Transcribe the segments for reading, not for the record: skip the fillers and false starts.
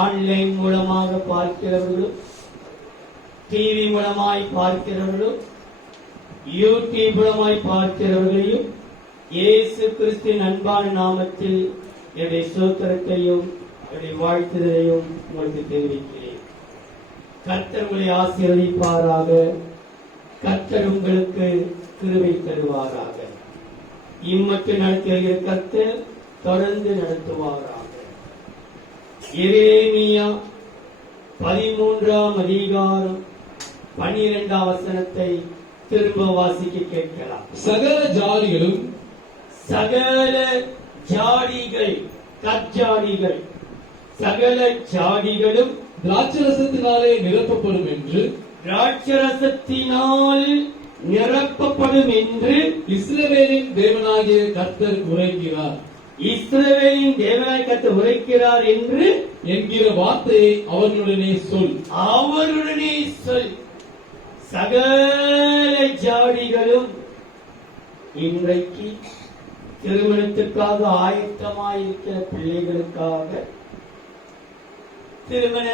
Online மூலமாக பார்க்கிறவர்களும், TV மூலமாய் பார்க்கிறவர்களும், YouTube மூலமாய் பார்க்கிறவர்களையும் இயேசு கிறிஸ்துவின் அன்பான நாமத்தில் என்னுடைய ஸ்தோத்திரத்தையும் என்னுடைய வாழ்த்துதலையும் உங்களுக்கு தெரிவிக்கிறேன். கர்த்தர் உங்களை ஆசீர்வதிப்பாராக. கர்த்தர் உங்களுக்கு கிருபை தருவாராக. இம்மட்டு நடத்துகிற கர்த்தர் தொடர்ந்து நடத்துவாராக. எரேமியா 13ஆம் அதிகாரம் 12ஆம் வசனத்தை திரும்ப வாசிக்க கேட்கலாம். சகல ஜாதிகளும் கற்ஜாடிகள் சகல ஜாதிகளும் திராட்சரசத்தினாலே நிரப்பப்படும் என்று இஸ்ரவேலின் தேவனாகிய கர்த்தர் உரைக்கிறார். இஸ்ரவேலின் தேவனாகிய கர்த்தர் உரைக்கிறார் என்று என்கிற வார்த்தையை அவர்களுடனே சொல். சகல ஜாதிகளும் இன்றைக்கு திருமணத்திற்காக ஆயத்தமாயிருக்கிற பிள்ளைகளுக்காக, திருமண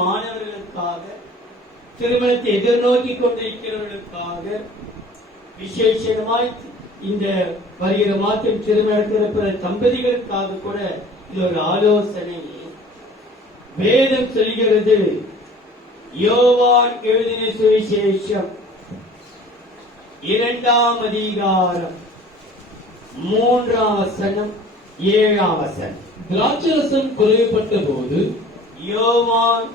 மாணவர்களுக்காக, திருமணத்தை எதிர்நோக்கி கொண்டிருக்கிறவர்களுக்காக, விசேஷமாய் இந்த வருகிற மாதம் திருமணத்திற்கிற தம்பதிகளுக்காக கூட இது ஒரு ஆலோசனை. வேதம் சொல்கிறது, யோவான் எழுதின சுவிசேஷம் 2ஆம் அதிகாரம் 3ஆம் வசனம் 7ஆம் வசனம். திராட்சரசம் குறைவுபட்ட போது, யோவான்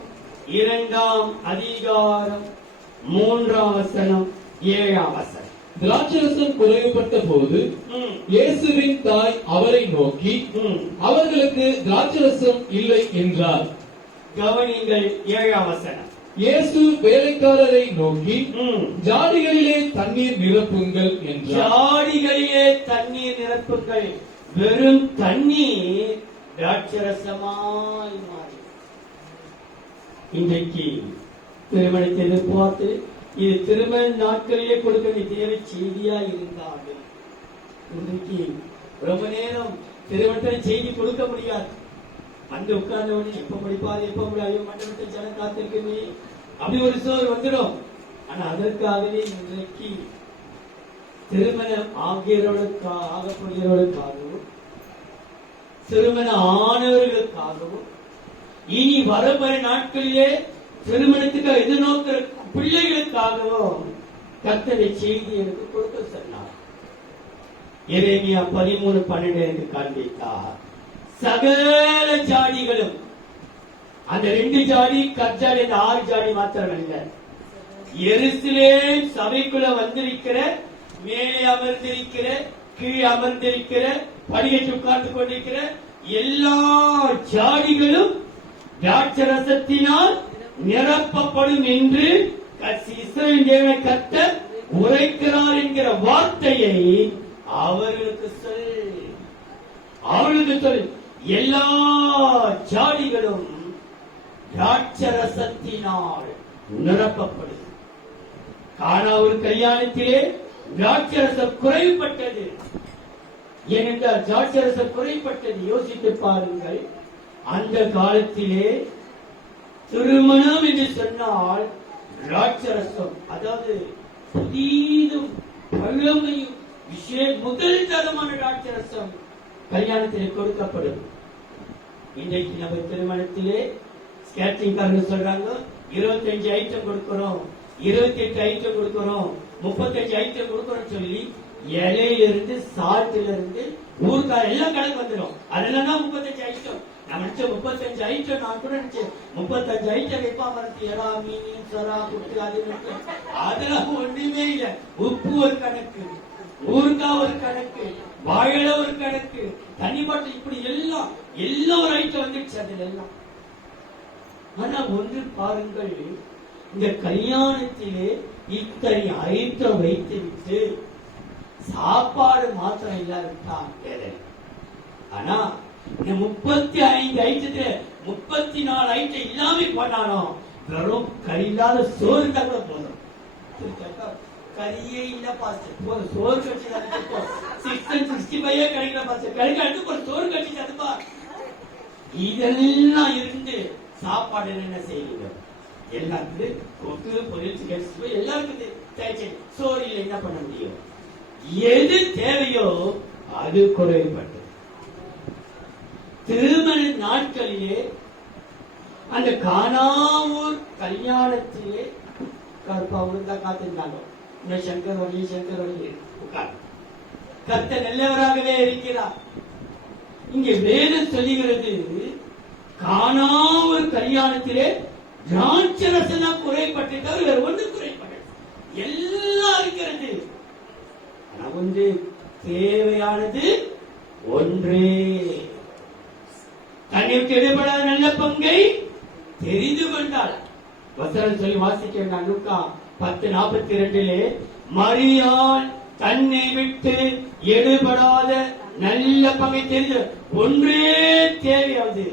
2ஆம் அதிகாரம் 3ஆம் வசனம் 7ஆம் வசனம். திராட்சரசம் குறைவுபட்ட போது இயேசுவின் தாய் அவரை நோக்கி, அவர்களுக்கு திராட்சரசம் இல்லை என்றார். கவனிங்கள் 7ஆம் வசனம். இயேசு வேலைக்காரரை நோக்கி, ஜாடிகளிலே தண்ணீர் நிரப்புங்கள் என்றார். ஜாடிகளிலே தண்ணீர் நிரப்புங்கள். வெறும் தண்ணீர் திராட்சரசமாய் மாறி. இன்றைக்கு திருமணத்தை எதிர்பார்த்து இது திருமண நாட்களிலே கொடுக்க தேவை செய்தியா இருந்தாலும் இன்றைக்கு ரொம்ப நேரம் திருமணத்தில் செய்தி கொடுக்க முடியாது. வந்து உட்கார்ந்தவனே எப்ப முடிப்பாரு எப்ப முடியாது மண்டபத்தை ஜனம் காத்திருக்குமே அப்படி ஒரு சோறு வந்துடும். ஆனா அதற்காகவே இன்றைக்கு திருமணம் ஆகக்கூடியவர்களுக்காகவும், திருமண ஆனவர்களுக்காகவும், இனி வரப்போற நாட்களிலே திருமணத்துக்காக எதிர்நோக்கிற பிள்ளைகளுக்காகவும் கர்த்தரை செய்தி எனக்கு கொடுக்க சொன்னார். எரேமியா 13:12 எனக்கு காண்பித்தார். சகல ஜாதிகளும், அந்த 2 ஜாதி கற்ஜாடி, அந்த 6 ஜாதி மாத்திரமல்ல, எருசலேம் சபைக்குள்ள வந்திருக்கிற, மேலே அமர்ந்திருக்கிற, கீழே அமர்ந்திருக்கிற, படியேற்றி உட்கார்ந்து கொண்டிருக்கிற எல்லா ஜாதிகளும் திராட்சரசத்தினால் நிரப்பப்படும் என்று இஸ்ரவேலின் தேவனாகிய கர்த்தர் உரைக்கிறார் என்கிற வார்த்தையை அவர்களுக்கு சொல். எல்லா ஜாதிகளும் திராட்சரசத்தினால் நிரப்பப்படும். கானா ஒரு கல்யாணத்திலே திராட்சரசம் குறைப்பட்டது. ஏனென்றால் திராட்சரசம் குறைப்பட்டது. யோசித்து பாருங்கள், அந்த காலத்திலே திருமணம் என்று சொன்னால் திராட்சரசம், அதாவது புதிதும் பழமையும் முதல் தரமான திராட்சரசம் கல்யாணத்திலே கொடுக்கப்படும். இன்றைக்கு நம்ம திருமணத்திலே ஸ்கேட்டரிங் சொல்றாங்க 25 ஐட்டம் கொடுக்கிறோம், 28 ஐட்டம் கொடுக்கிறோம், 35 ஐட்டம் கொடுக்கிறோம் சொல்லி இலையிலிருந்து சாட்டில இருந்து ஊருக்கார எல்லாம் கணக்கு வந்துடும். அதெல்லாம் 35 ஐட்டம். நான் நினைச்சேன் 35 ஐட்டம், நான் கூட நினைச்சேன் 35 ஐட்டம் வைப்பா மரத்து எறா மீன் சரா குட்டு அது அதெல்லாம் ஒண்ணுமே இல்லை. உப்பு ஒரு கணக்கு, ஊருக்காய் ஒரு கணக்கு, வாழை ஒரு கணக்கு, தண்ணி பாட்டில், இப்படி எல்லாம் ஒரு ஐட்டம் வந்துடுச்சு அதுல எல்லாம். ஆனா ஒன்று பாருங்கள், இந்த கல்யாணத்திலே இத்தனை ஐட்டம் வைத்துவிட்டு சாப்பாடு மாத்திரம் இல்லாவிட்டான் வேலை. ஆனா இந்த 35 ஐட்டத்துல 34 ஐட்டம் இல்லாம பண்ணானோ வெறும் கறி இல்லாத சோறு தான் கூட போதும். கறியே இல்ல பாஸ்டர், சோறு கட்சி 665 கிடைக்கிற பாஸ்டர், கறி அடுத்து ஒரு சோறு கட்சி அதுப்பா இதெல்லாம் இருந்து சாப்பாடு என்ன செய்வீங்க? எல்லாத்துக்கும் கொக்கு பொரியல் சிக்கன் எல்லாம் இருக்குது. சோறு இல்லை, என்ன பண்ண முடியும்? எது தேவையோ அது குறைபட்டது. திருமண நாட்களிலே அந்த கானாவூர் கல்யாணத்திலே கருப்பாவூர் தான் காத்திருந்தாங்க. சங்கர் வழி உட்கார். கர்த்தர் நல்லவராகவே இருக்கிறார். இங்கே வேதம் சொல்லுகிறது, கானாவூர் கல்யாணத்திலே திராட்சரசனா குறைபட்டது, வேற ஒன்று குறைபட்டது. எல்லாம் இருக்கிறது. ஆனா ஒன்று தேவையானது ஒன்றே. தன்னிற்கு இடைப்படாத நல்ல பங்கை தெரிந்து கொண்டாள். வசனம் சொல்லி வாசிக்க வேண்டாம். லூக்கா 10:42 மரியாள் தன்னை விட்டு எடுபடாத நல்ல பங்கை தெரிந்து ஒன்றே தேவையாவது.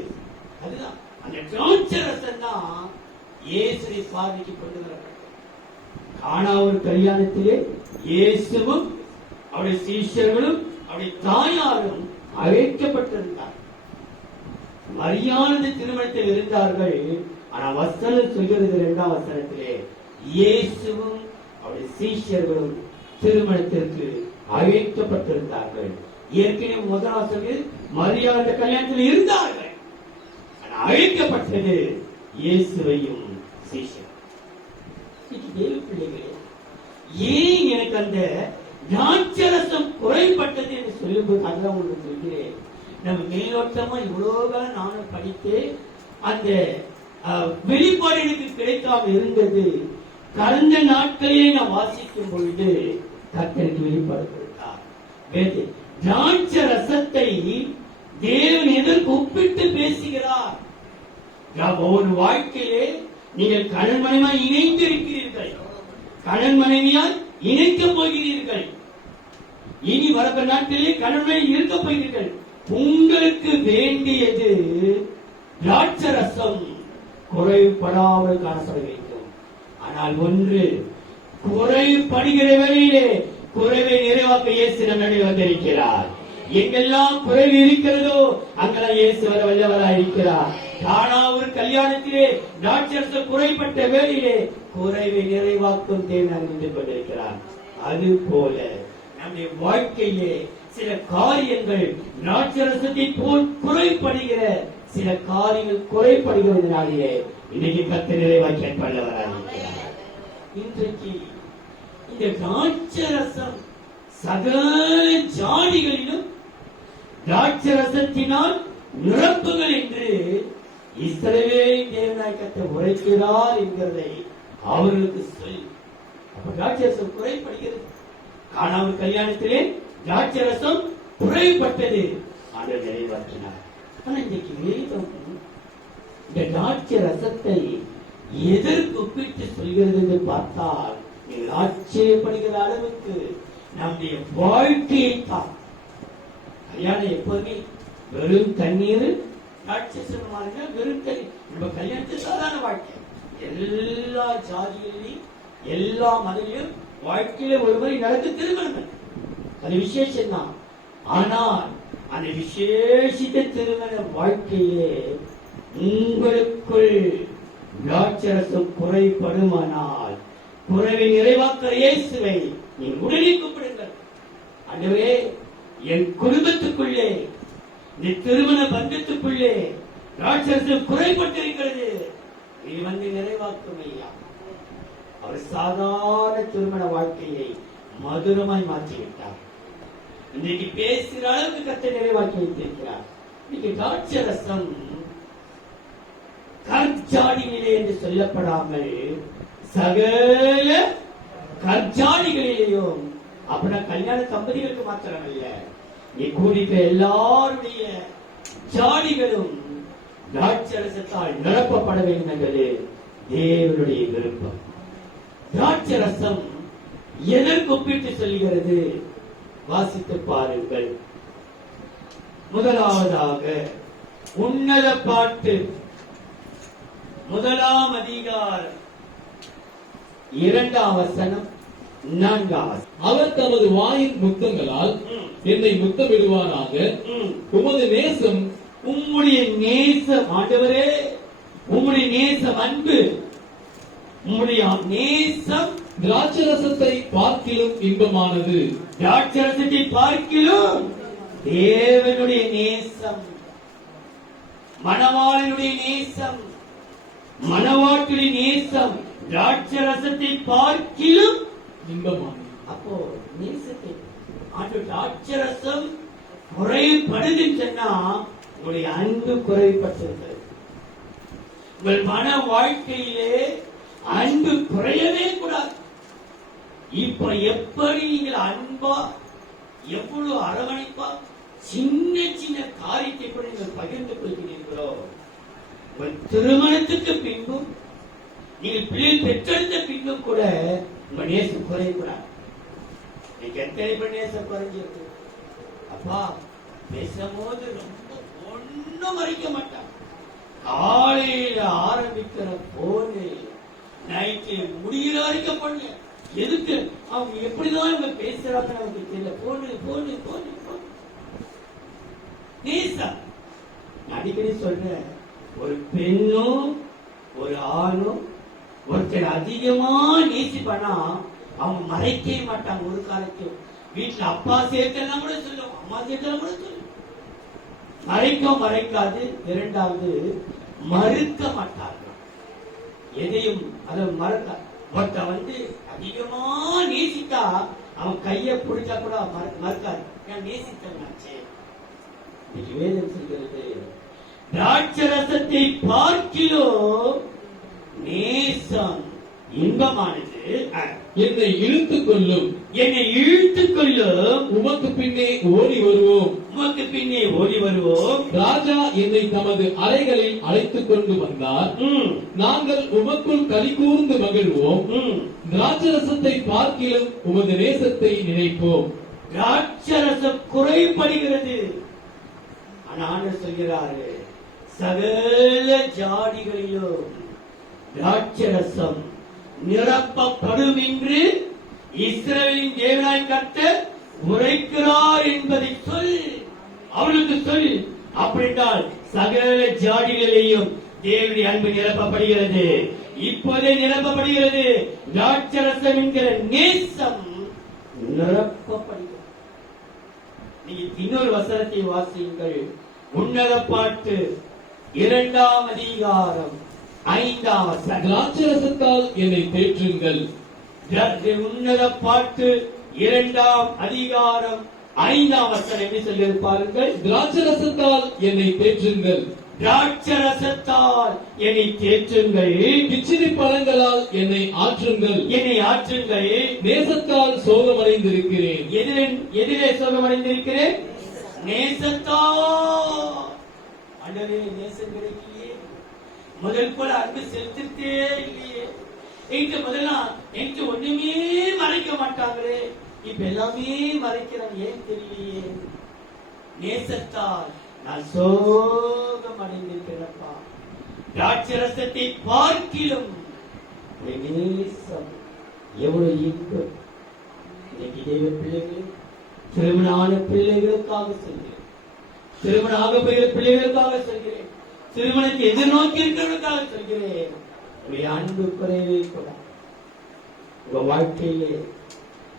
அதுதான் அந்த திராட்சரசம் தான் இயேசுவை பார்வைக்கு கொண்டு வரப்பட்டது. கானாவூர் கல்யாணத்திலே இயேசுவும் அவருடைய சீஷர்களும் அவருடைய தாயாரும் அழைக்கப்பட்டிருந்தார். மரியாதை திருமணத்தில் இருந்தார்கள். ஆனா வசனம் சொல்கிறது 2ஆம் வசனத்திலே இயேசுவும் அவருடைய சீஷர்களும் திருமணத்திற்கு அழைக்கப்பட்டிருந்தார்கள். ஏற்கனவே முதல் வாசல் மரியாதை கல்யாணத்தில் இருந்தார்கள். ஆனா அழைக்கப்பட்டது இயேசுவையும் சீஷர். தேவ பிள்ளைகளே, ஏன் எனக்கு அந்த திராட்சரசம் குறைபட்டது என்று சொல்லும்போது அதுதான் உங்களுக்கு சொல்கிறேன். நம்ம மேலோட்டமா இவ்வளவு காலம் நானும் படித்து அந்த வெளிப்பாடு எனக்கு கிடைக்காம இருந்தது. கடந்த நாட்களிலே நான் வாசிக்கும் பொழுது கர்த்தருக்கு வெளிப்பாடு கொடுத்தார். திராட்சரசத்தை தேவன் எதற்கு ஒப்பிட்டு பேசுகிறார்? ஒரு வாழ்க்கையிலே நீங்கள் கணவன் மனைவியால் இணைந்திருக்கிறீர்கள், கணவன் மனைவியால் இணைக்கப் போகிறீர்கள். இனி வரப்ப நாட்டிலே கணவன் இருக்க போகிறீர்கள். உங்களுக்கு வேண்டியது திராட்சரசம் குறைபடாமல் காணப்பட வேண்டும். ஆனால் ஒன்று குறைபடுகிற வேளையிலே குறைவை நிறைவாக்க இயேசு நம்மிடையே வந்திருக்கிறார். எங்கெல்லாம் குறைவு இருக்கிறதோ அங்கெல்லாம் இயேசு வர வல்லவராய் இருக்கிறார். கானாவூர் கல்யாணத்திலே திராட்சரசம் குறைப்பட்ட வேளையிலே குறைவை நிறைவாக்கும் தேவன் அறிந்து கொண்டிருக்கிறார். அது போல நம்முடைய வாழ்க்கையிலே சில காரியங்கள் திராட்சரசத்தை போல் குறைபடுகிற சில காரியங்கள் குறைபடுகிறதுனாலே இன்னைக்கு கர்த்தர் நிறைவாக்க வல்லவராய் இருக்கிறார். இன்றைக்கு இந்த திராட்சரசம் சகல ஜாடிகளிலும் திராட்சரசத்தினால் நிரப்புகள் என்று இஸ்ரவேலின் தேவனாய் கர்த்தர் உரைக்கிறார் என்கிறதை அவர்களுக்கு சொல்லி, அப்ப திராட்சரசம் குறைபடுகிறது. கானாவூர் கல்யாணத்திலே திராட்சரசம் குறைபட்டது, ஆண்டவர் நிறைவாற்றினார். ஆனா இன்றைக்கு வேதம் இந்த திராட்சரசத்தை எதற்கு ஒப்பிட்டு சொல்கிறது என்று பார்த்தால் நீங்கள் ஆச்சரியப்படுகிற அளவுக்கு நம்முடைய வாழ்க்கையை தான். கல்யாணம் எப்போதுமே வெறும் தண்ணீர் ராட்சசமாக வெறும் தண்ணீர். நம்ம கல்யாணத்தில் சாதாரண வாழ்க்கை. எல்லா ஜாதிகளிலும் எல்லா மதங்களிலும் வாழ்க்கையில ஒருவரை நடக்க திருமணம், அது விசேஷம் தான். ஆனால் அந்த விசேஷித்த திருமண வாழ்க்கையே உங்களுக்குள் திராட்சரசம் குறைபடுமானால் குறைவை நிறைவாக்க இயேசுவை நீங்கள் உடனே கூப்பிடுங்கள். ஆண்டவரே, என் குடும்பத்துக்குள்ளே இந்த திருமண பந்தத்துக்குள்ளே திராட்சரசம் குறைபட்டிருக்கிறது, நீ வந்து நிறைவாக்கும் ஐயா. அவர் சாதாரண திருமண வாழ்க்கையை மதுரமாய் மாற்றிவிட்டார். இன்றைக்கு பேசுகிற அளவுக்கு கர்த்தர் நிறைவாக்கி வைத்திருக்கிறார். இன்னைக்கு திராட்சரசம் கற்சாடிகளே என்று சொல்லப்படாமல் சகல கற்சாடிகளிலேயும், அப்படின்னா கல்யாண தம்பதிகளுக்கு மாத்திரம் அல்ல, நீ கூடிக்க எல்லாருடைய ஜாடிகளும் திராட்சரசத்தால் நிரப்பப்பட வேண்டும் என்பது தேவனுடைய விருப்பம். திராட்சரசம் எதற்கு ஒப்பிட்டு சொல்கிறது? வாசித்து பாருங்கள். முதலாவதாக உன்னத பாட்டு 1ஆம் அதிகாரம் 2ஆம் வசனம் 4ஆம் வசனம். அவர் தமது வாயின் முத்தங்களால் என்னை முத்தமிடுவானாக, உமது நேசம் உம்முடைய நேசம் ஆண்டவரே, உம்முடைய நேசம் அன்பு, உம்முடைய நேசம் திராட்சரசத்தை பார்க்கிலும் இன்பமானது. திராட்சரசத்தை பார்க்கிலும் தேவனுடைய நேசம், மணவாளனுடைய நேசம், மணவாட்டுடைய நேசம் திராட்சரசத்தை பார்க்கிலும் இன்பமானது. அப்போ நேசத்தை திராட்சரசம் குறைபடுதுன்னு சொன்னா உங்களுடைய அன்பு குறைபட்டிருக்கிறது. உங்கள் மன வாழ்க்கையிலே அன்பு குறையவே கூடாது. இப்ப எப்படி நீங்கள் அன்பா, எவ்வளவு அரவணைப்பா, சின்ன சின்ன காரியத்தை கூட நீங்கள் பகிர்ந்து கொள்கிறீர்களோ, உங்கள் திருமணத்துக்கு பின்பும் நீங்கள் பிள்ளைகள் பெற்றெடுத்த பின்பும் கூட உங்க நேசம் குறையக்கூடாது. நீங்க எத்தனை பேர் நேசம் குறைஞ்சிருக்கு? அப்பா பேசும்போது ரொம்ப ஒண்ணும் மறைக்க மாட்டான். காலையில ஆரம்பிக்கிற போனு நைட்டு முடிகிற வரைக்கும் பொண்ணு. எதுக்கு? அவங்க எப்படிதான் இவங்க பேசுறாங்க நமக்கு தெரியல. போனு போனு போனு போனு நேசம். அடிக்கடி சொல்றேன், ஒரு பெண்ணும் ஒரு ஆணும் ஒருத்தர் அதிகமா நேசிப்பானா அவங்க மறைக்கவே மாட்டாங்க. ஒரு காலத்தில் வீட்டுல அப்பா சேர்த்தெல்லாம் கூட சொல்லுவோம், அம்மா சேர்த்தெல்லாம் கூட சொல்லுவோம். மறைக்காது. இரண்டாவது மறுக்க மாட்டார்கள். எதையும் அதை மறக்க. ஒருத்த அதிகமா நேசித்தா அவன் கைய பிடிச்சா கூட மறுக்காது. நான் நேசித்தேன். வேதம் சொல்கிறது, திராட்சரசத்தை பார்க்கிலோ நேசம் இன்பமானது. என்னை இழுத்துக் கொள்ளும், என்னை இழுத்துக் கொள்ளும். உமக்கு பின்னே ஓடி வருவோம், உமக்கு பின்னே ஓடி வருவோம். ராஜா என்னை தமது அறைகளில் அழைத்துக் கொண்டு வந்தார். நாங்கள் உமக்குள் களி கூர்ந்து மகிழ்வோம். திராட்சரசத்தை பார்க்கிலும் உமது நேசத்தை நினைப்போம். திராட்சரசம் குறைபடுகிறது. ஆனால் சொல்கிறாரு, சகல ஜாடிகளிலும் திராட்சரசம் நிரப்பப்படும் என்று இஸ்ரவேலின் தேவனாய் கர்த்தர் உரைக்கிறார் என்பதை சொல், அவளுக்கு சொல். அப்படின்றால் சகல ஜாடிகளிலேயும் தேவனுடைய அன்பு நிரப்பப்படுகிறது. இப்போதே நிரப்பப்படுகிறது. திராட்சரசம் என்கிற நேசம் நிரப்பப்படுகிறது. நீங்க இன்னொரு வசனத்தை வாசியுங்கள். உன்னத பாட்டு 2ஆம் அதிகாரம் 5ஆம் வசனம். திராட்சரசத்தால் என்னை தேற்றுங்கள். உன்னத பாட்டு 2ஆம் அதிகாரம் 5ஆம் வசனம் எப்படி சொல்லியது பாருங்கள். திராட்சரசத்தால் என்னை தேற்றுங்கள், திராட்சரசத்தால் என்னை தேற்றுங்கள். கிச்சிலி பழங்களால் என்னை ஆற்றுங்கள், என்னை ஆற்றுங்கள். நேசத்தால் சோகமடைந்திருக்கிறேன். எதிரே சோகமடைந்திருக்கிறேன்? நேசத்தால். அண்டரே நேசம் கிடைக்கலையே. முதல் போல அன்பு செலுத்திட்டே இல்லையே. எங்க முதலாம் எனக்கு ஒண்ணுமே மறைக்க மாட்டாங்களே, இப்ப எல்லாமே மறைக்கிறாங்க. ஏன் தெரியலையே? நேசத்தால் நான் சோகம் அடைந்திருக்கிறப்பா. திராட்சரசத்தை பார்க்கிலும் நேசம் எவ்வளவு இன்பம். இன்னைக்கு தேவ பிள்ளைகள், திருமணான பிள்ளைகளுக்காக சொல்கிறேன், திருமணம் ஆக போகிற பிள்ளைகளுக்காக சொல்கிறேன், திருமணத்தை எதிர்நோக்கி இருக்கிறவர்களுக்காக சொல்கிறேன். உங்களுடைய அன்பு குறைவே கூட உங்க வாழ்க்கையிலே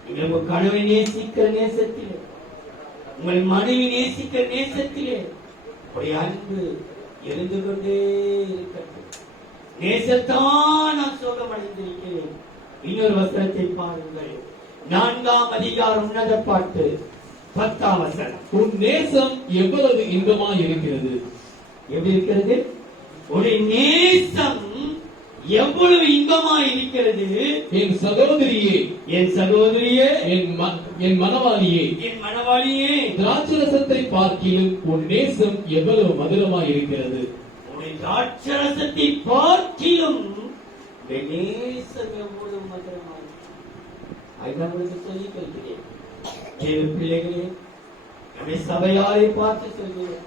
நீங்கள் உங்க கணவனை நேசிக்கிற நேசத்திலே, உங்கள் மனைவி நேசிக்கிற நேசத்திலே உடைய அன்பு இருந்து கொண்டே இருக்கட்டும். நேசத்தான் நான் சோகமடைந்திருக்கிறேன். இன்னொரு வசனத்தை பாருங்கள். 4ஆம் அதிகாரம் உன்னத பாட்டு 10ஆம் வசனம். உன் நேசம் எவ்வளவு இன்பமாய் இருக்கிறது. எப்படி இருக்கிறது? உடைய நேசம் எவ்வளவு இன்பமாய் இருக்கிறது. என் சகோதரியே, என் சகோதரியே, என் மணவாளியே, என் மணவாளியே, திராட்சரசத்தை பார்க்கிலும் உன் நேசம் எவ்வளவு மதுரமாய் இருக்கிறது. உடைய திராட்சரசத்தை பார்க்கிலும் நேசம் எவ்வளவு மதுரமாய். அதுதான் உங்களுக்கு சொல்லிக் கொள்கிறேன். தேவ பிள்ளைகளே, நம்முடைய சபையாரை பார்த்து சொல்கிறேன்.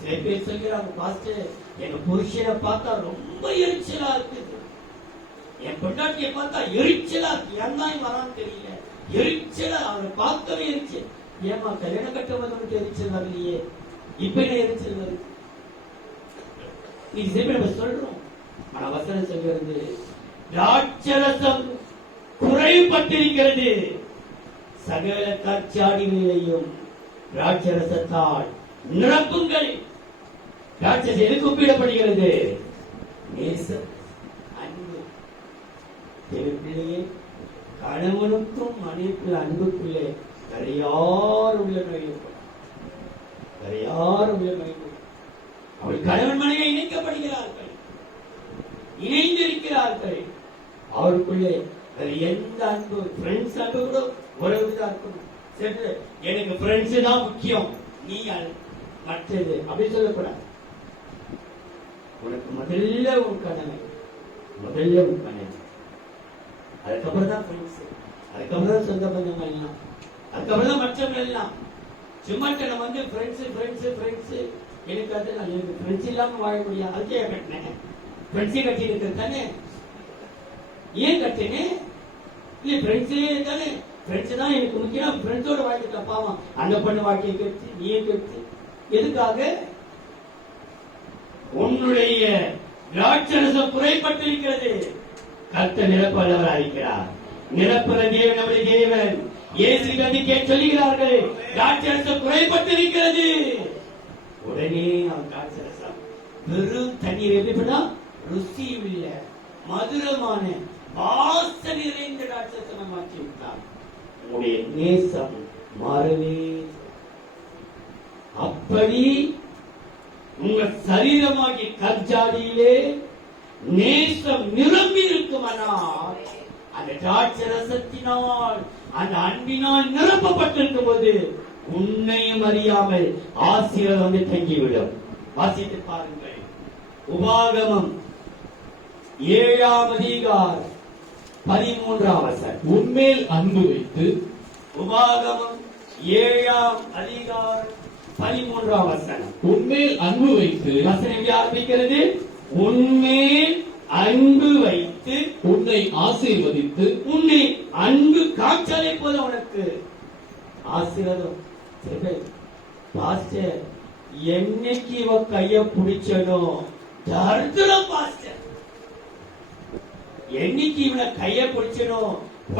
சில பேர் சொல்கிறாங்க, பாஸ்டர் எங்க புருஷனை பார்த்தா ரொம்ப எரிச்சலா இருக்குது, என் பொண்டாட்டியை பார்த்தா எரிச்சலா இருக்கு, ஏன் தான் வரான்னு தெரியல, எரிச்சலா, அவரை பார்க்கவே எரிச்சல். ஏமா கல்யாணம் கட்டுவது எரிச்சல் வரலையே, இப்ப என்ன எரிச்சல் வருது? நீ சில நம்ம சொல்றோம், ஆனா வசனம் சொல்கிறது திராட்சரசம் குறைபட்டிருக்கிறது, சகல கற்சாடிகளையும் திராட்சரசத்தால் நிரப்புங்கள். திராட்சரசம் எதுக்கு ஒப்பிடப்படுகிறது? நேசம், அன்பு. பிள்ளையே, கணவனுக்கும் மனைவிக்குள்ள அன்புக்குள்ளே வேற யார் உள்ள நுழையப்படும்? வேற யார் உள்ள நுழையும்? அவள் கணவன் மனைவி இணைக்கப்படுகிறார்கள், இணைந்திருக்கிறார்கள். அவருக்குள்ளே வேற எந்த அன்பு, ஃப்ரெண்ட்ஸ் அன்பு கூட உறவுதான் இருக்கணும். சரி, எனக்கு ஃப்ரெண்ட்ஸ் தான் முக்கியம், நீ மற்றது அப்படி சொல்லக்கூடாது. உனக்கு முதல்ல உன் கணவன், முதல்ல உன் கணவன், அதுக்கப்புறம் தான் ஃப்ரெண்ட்ஸ், அதுக்கப்புறம் தான் சொந்த பந்தங்கள் எல்லாம், அதுக்கப்புறம் தான் மற்றவங்க எல்லாம். சும்மா நம்ம வந்து ஃப்ரெண்ட்ஸ் ஃப்ரெண்ட்ஸ் ஃப்ரெண்ட்ஸ், எனக்கு அது எனக்கு ஃப்ரெண்ட்ஸ் இல்லாம வாழ முடியாது, அதுக்கே கட்டினேன். ஃப்ரெண்ட்ஸே கட்டி இருக்கிறது தானே, ஏன் கட்டினேன்? இல்ல ஃப்ரெண்ட்ஸே தானே, ஃப்ரெண்ட்ஸ் தான் எனக்கு முக்கியம். ஃப்ரெண்ட்ஸோட வாழ்க்கை பாவம், அந்த பொண்ணு வாழ்க்கையை கெடுத்து நீயே கெடுத்து எதுக்காக? உன்னுடைய திராட்சரசம் குறைபட்டிருக்கிறது. கர்த்தர் நிரப்பவராக இருக்கிறார். நிரப்புற தேவன் நம்முடைய தேவன். இயேசு கதிக்கே சொல்லுகிறார்கள், திராட்சரசம் குறைபட்டிருக்கிறது. உடனே அவன் திராட்சரசம் வெறும் தண்ணீர் எப்படிப்பட்டா ருசி உள்ள மதுரமான வாசனை நிறைந்த திராட்சரசம் மாற்றி விட்டார். உங்களுடைய நேசம் மாறவே. அப்படி உங்கள் சரீரமாகி கற்ஜாடியிலே நேசம் நிரம்பி இருக்குமானால், அந்த திராட்சரசத்தினால் அந்த அன்பினால் நிரப்பப்பட்டிருக்கும் போது உன்னையும் அறியாமல் ஆசீர்வாதம் வந்து தங்கிவிடும். வாசித்து பாருங்கள், உபாகமம் 7ஆம் அதிகாரம் 13ஆம் வசனம். உன்மேல் அன்பு வைத்து. உபாகமம் 7ஆம் அதிகாரம் 13ஆம் வசனம். உன்மேல் அன்பு வைத்து. வசனம் எப்படி ஆரம்பிக்கிறது? உன்மேல் அன்பு வைத்து உன்னை ஆசீர்வதித்து. உன்னை அன்பு காய்ச்சலை போல உனக்கு ஆசீர்வாதம். பாஸ்டர், என்னைக்கு இவ கைய பிடிச்சனோ தர்தரம் பாஸ்டர், என்னைக்கு இவனை கைய பிடிச்சனோ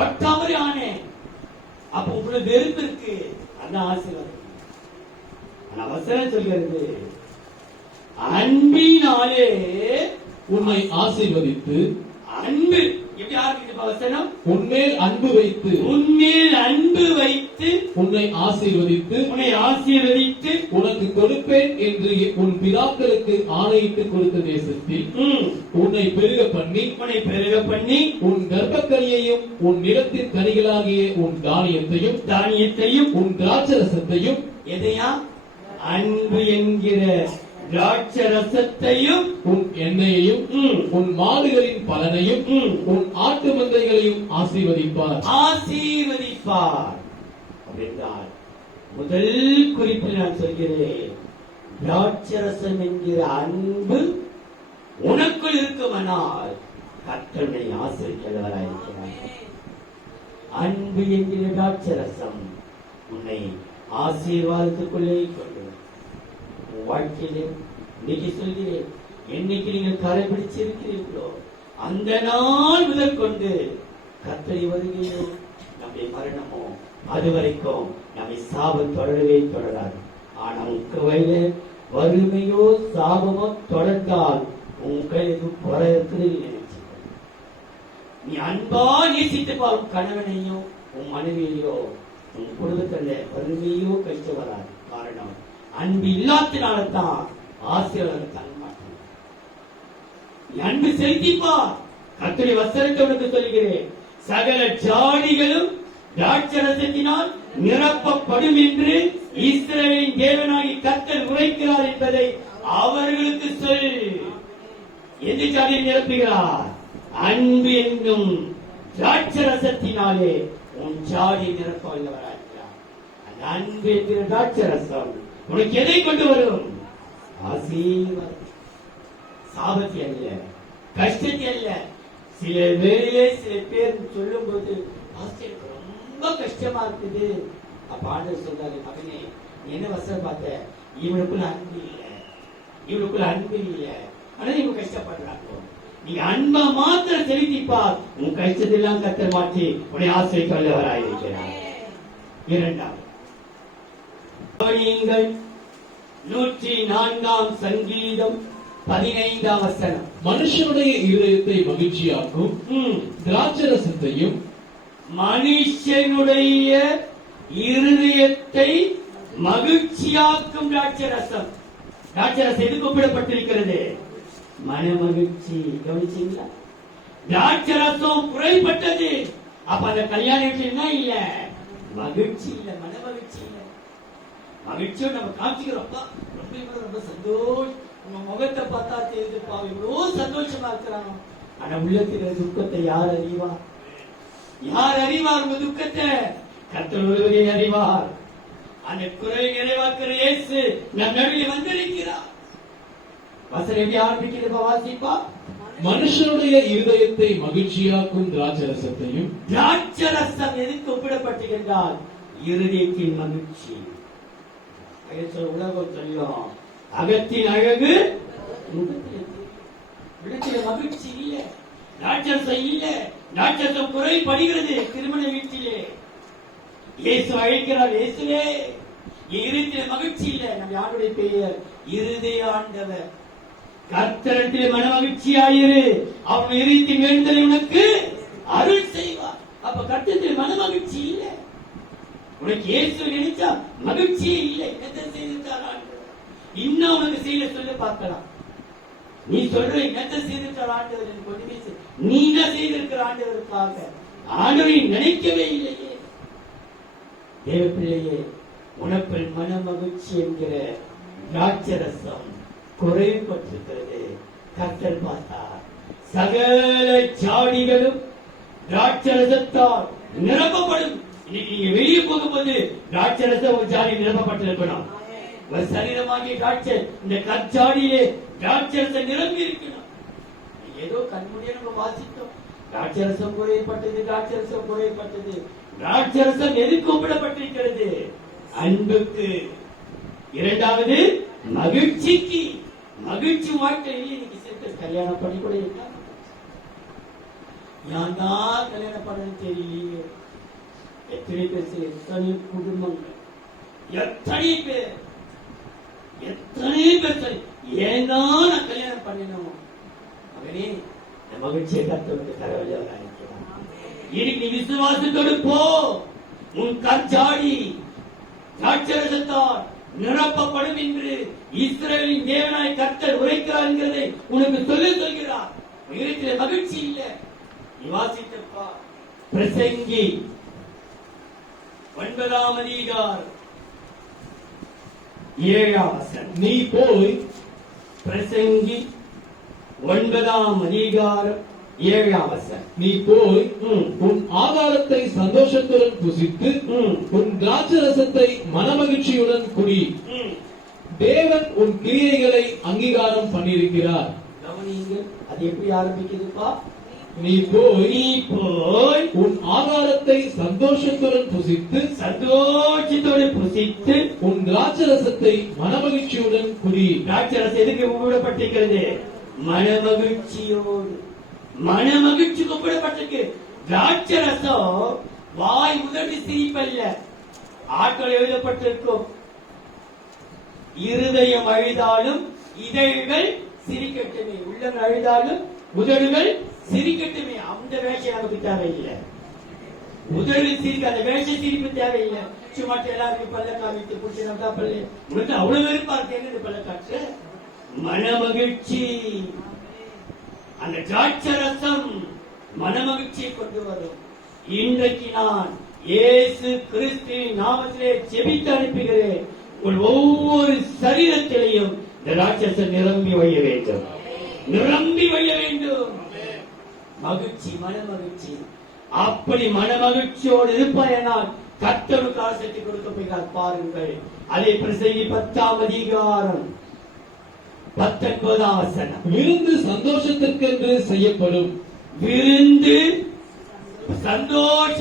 ஒட்டாமரி ஆனே, அப்ப உங்களுக்கு வெறுப்பு இருக்கு. அந்த ஆசீர்வாதம் அவசரம் சொல்கிறது, அன்பினாலே உன்னை ஆசீர்வதித்து. அன்பு எப்படி ஆரம்பிக்குது வசனம்? உன்மேல் அன்பு வைத்து. உன்மேல் அன்பு வைத்து உன்னை ஆசீர்வதித்து. உன்னை ஆசீர்வதித்து உனக்கு கொடுப்பேன் என்று உன் பிதாக்களுக்கு ஆணையிட்டு கொடுத்த தேசத்தில் உன்னை பெருக பண்ணி. உன்னை பெருக பண்ணி உன் கர்ப்பக்கனியையும் உன் நிலத்தின் கனிகளாகிய உன் தானியத்தையும் உன் திராட்சரசத்தையும். எதையா? அன்பு என்கிற திராட்சரசத்தையும் உன் எண்ணெயையும் உன் மாடுகளின் பலனையும் உன் ஆட்டு மந்தைகளையும் ஆசீர்வதிப்பார். ஆசீர்வதிப்பார் அப்படின்றார். முதல் குறிப்பில் நான் சொல்கிறேன், திராட்சரசம் என்கிற அன்பு உனக்குள் இருக்குமானால் கர்த்தரை ஆசீர்வதிக்கிறவராயிருக்கிறார். அன்பு என்கிற திராட்சரசம் உன்னை ஆசீர்வாதத்துக்குள்ளே கொண்டு வாழ்க்கையிலே இன்னைக்கு சொல்கிறேன், என்னைக்கு நீங்கள் கடைபிடிச்சிருக்கிறீர்களோ அந்த நாள் முதல் கொண்டு கர்த்தரை வருகையோ நம்முடைய மரணமோ அது வரைக்கும் நம்மை சாபம் தொடரவே தொடராது. ஆனா உங்க வயல வறுமையோ சாபமோ தொடர்ந்தால் உன் கைது குறை இருக்குது நினைச்சு நீ அன்பா நேசித்து பாரும் கணவனையோ உன் மனைவியோ உன் குடும்பத்துல வறுமையோ கழிச்சு வராது. காரணம் அன்பு இல்லாதனால்தான் ஆசீர்வாதம் தர மாட்டேன். அன்பு செலுத்திப்பா. கர்த்தருடைய வசனத்தை உனக்கு சொல்கிறேன், சகல ஜாடிகளும் திராட்சரசத்தினால் நிரப்பப்படும் என்று இஸ்ரவேலின் தேவனாகி கர்த்தர் உரைக்கிறார் என்பதை அவர்களுக்கு சொல். எந்த ஜாடியை நிரப்புகிறார்? அன்பு என்னும் திராட்சரசத்தினாலே உன் ஜாடி நிரப்ப வல்லவராகிறார். அந்த அன்பு என்கிற திராட்சரசம் உனக்கு எதை கொண்டு வரும்? ஆசீர்வாதம். சாபத்தை அல்ல, கஷ்டத்தை அல்ல. சில வேளையிலே சில பேர் சொல்லும் போது ரொம்ப கஷ்டமா இருக்குது. அப்ப ஆண்டவர் சொல்றாரு, மகனே என்ன வசனம் பார்த்த, இவனுக்குள்ள அன்பு இல்ல, இவனுக்குள்ள அன்பு இல்ல, ஆனா இவங்க கஷ்டப்படுறாங்க. நீங்க அன்பா மாத்திரம் செலுத்திப்பார், உன் கஷ்டத்தெல்லாம் கத்தர் மாற்றி உன்னை ஆசிரியர் வல்லவராயிருக்கிறார். இரண்டாவது, 104 சங்கீதம் 15 வசனம். மனுஷனுடைய இருதயத்தை மகிழ்ச்சியாக்கும் திராட்சரசத்தையும், மனுஷனுடைய இருதயத்தை மகிழ்ச்சியாக்கும் திராட்சரசம். திராட்சரசம் எதுக்கு ஒப்பிடப்பட்டிருக்கிறது? மன மகிழ்ச்சி. கவனிச்சீங்களா? திராட்சரசம் குறைப்பட்டது. அப்ப அந்த கல்யாண வீட்டுல இல்ல மகிழ்ச்சி இல்ல, மன மகிழ்ச்சி இல்ல. மகிழ்ச்சியோட நம்ம காமிக்கிறோம்ப்பா, ரொம்ப சந்தோஷம். உங்க முகத்தை பார்த்தா தெரியுதுப்பா, இவ்வளவு சந்தோஷமா இருக்கிறாங்க. ஆனா உள்ளத்துல துக்கத்தை யார் அறிவார்? யார் அறிவார் உங்க துக்கத்தை? கர்த்தர் ஒருவரே அறிவார். அந்த குறையை நிறைவாக்குற இயேசு நம் நடுவில் வந்திருக்கிறார். வசனம் எப்படி ஆரம்பிக்கிறது? வாசிப்பா. மனுஷனுடைய இருதயத்தை மகிழ்ச்சியாக்கும் திராட்சரசத்தையும். திராட்சரசம் எதுக்கு ஒப்பிடப்பட்டிருந்தால் இருதயத்தின் மகிழ்ச்சி. உலகம் சொல்லும் அகத்தின் அழகு உள்ளத்தில மகிழ்ச்சி இல்ல, திராட்சரசம் இல்ல. திராட்சரசம் குறைபடுகிறது திருமண வீட்டிலே. இயேசு அழைக்கிறார், இயேசுவே இருதயத்தில மகிழ்ச்சி இல்ல. நம்ம யாருடைய பெயர்? இருதய ஆண்டவர். கர்த்தரிடத்தில் மன மகிழ்ச்சியாயிரு, அவன் இருதயத்தின் வேண்டுதலை உனக்கு அருள் செய்வார். அப்ப கர்த்தரிடத்தில் மன மகிழ்ச்சி இல்ல, உனக்கு இயேசு நினைச்சா மகிழ்ச்சியே இல்லை. என்னத்தை செய்திருக்கார் ஆண்டவர்? இன்னும் உனக்கு செய்ய சொல்ல பார்க்கலாம். நீ சொல்ற என்னத்தை செய்திருக்கார் ஆண்டவர்? எனக்கு ஒண்ணுமே நீ என்ன செய்திருக்கிற ஆண்டவருக்காக? ஆண்டவரை நினைக்கவே இல்லையே. தேவ பிள்ளையே, உனக்குள் மன மகிழ்ச்சி என்கிற திராட்சரசம் குறைபட்டிருக்கிறது. கர்த்தர் பார்த்தார், சகல ஜாடிகளும் திராட்சரசத்தால் நிரப்பப்படும். இன்னைக்கு நீங்க வெளியே போகும்போது திராட்சரசம் ஒரு ஜாடி நிரப்பப்பட்டிருக்கணும். ஒரு சரீரமாகிய திராட்சை இந்த கற்சாடியிலே திராட்சரசம் நிரம்பி இருக்கணும். ஏதோ கண்முடிய நம்ம வாசித்தோம், திராட்சரசம் குறைப்பட்டது, திராட்சரசம் குறைப்பட்டது. திராட்சரசம் எதுக்கு ஒப்பிடப்பட்டிருக்கிறது? அன்புக்கு. இரண்டாவது மகிழ்ச்சிக்கு. மகிழ்ச்சி வாழ்க்கையில் இன்னைக்கு சேர்த்து கல்யாணம் பண்ணி கூட இருக்கா? யான் தான் கல்யாணம் பண்ணணும் தெரியலையே. எத்தனை பேர், எத்தனை குடும்பங்கள், எத்தனை பேர் சரி, ஏன்னா நான் கல்யாணம் பண்ணணும். மகனே, இந்த மகிழ்ச்சியை கர்த்தருக்கு தரவல்லவராக இருக்கிறார். இன்னைக்கு நீ விசுவாசத்தோடு போ. உன் கற்சாடி திராட்சரசத்தால் நிரப்பப்படும் என்று இஸ்ரவேலின் தேவனாய் கர்த்தர் உரைக்கிறார் என்கிறதை உனக்கு சொல்கிறார். இருக்கிற மகிழ்ச்சி இல்ல. நீ வாசித்தப்பா பிரசங்கி 9 அதிகாரம் 7 வசனம். நீ போய். பிரசங்கி 9 அதிகாரம் 7 வசனம். நீ போய் உன் ஆகாரத்தை சந்தோஷத்துடன் புசித்து உன் திராட்சரசத்தை மனமகிழ்ச்சியுடன் குடி. தேவன் உன் கிரியைகளை அங்கீகாரம் பண்ணியிருக்கிறார். கவனியுங்கள், அது எப்படி ஆரம்பிக்குதுப்பா? நீ போய் உன் ஆகாரத்தை சந்தோஷத்துடன் புசித்து உன் திராட்சரசத்தை மனமகிழ்ச்சியுடன் குடி. திராட்சரசம் எதுக்கு ஒப்பிடப்பட்டிருக்கிறது? மனமகிழ்ச்சியோடு. மனமகிழ்ச்சிக்கு ஒப்பிடப்பட்டிருக்கு. திராட்சரசம் வாய் உதடு சிரிப்பல்ல. ஆட்கள் எழுதப்பட்டிருக்கும், இருதயம் அழுதாலும் இதழ்கள் சிரிக்கட்டுமே, உள்ளம் அழுதாலும் உதடுகள் சிரிக்கட்டுமே. அந்த வேஷம் நமக்கு தேவையில்லை. உதடு சிரிக்க, அந்த வேஷ சிரிப்பு தேவையில்லை. சும்மா எல்லாருக்கும் பல்ல காமித்து பிடிச்சா பல்லு உங்களுக்கு அவ்வளவு வெறுப்பாருக்கு. என்ன பல்ல காற்று? மனமகிழ்ச்சி. அந்த திராட்சரசம் மனமகிழ்ச்சியை கொண்டு வரும். இன்றைக்கு நான் இயேசு கிறிஸ்துவின் நாமத்திலே ஜெபித்து அனுப்புகிறேன். உங்கள் ஒவ்வொரு சரீரத்திலையும் திராட்சரசம் நிரம்பி வழிய வேண்டும், நிரம்பி வழிய வேண்டும். மகிழ்ச்சி, மனமகிழ்ச்சி. அப்படி மனமகிழ்ச்சியோடு இருப்பாயனால் கர்த்தருக்கு ஆசையை கொடுக்க போகிறார். பாருங்கள், அதை பிரசங்கி 10 அதிகாரம் 19 வசனம். விருந்து சந்தோஷத்திற்கென்று செய்யப்படும். விருந்து சந்தோஷ.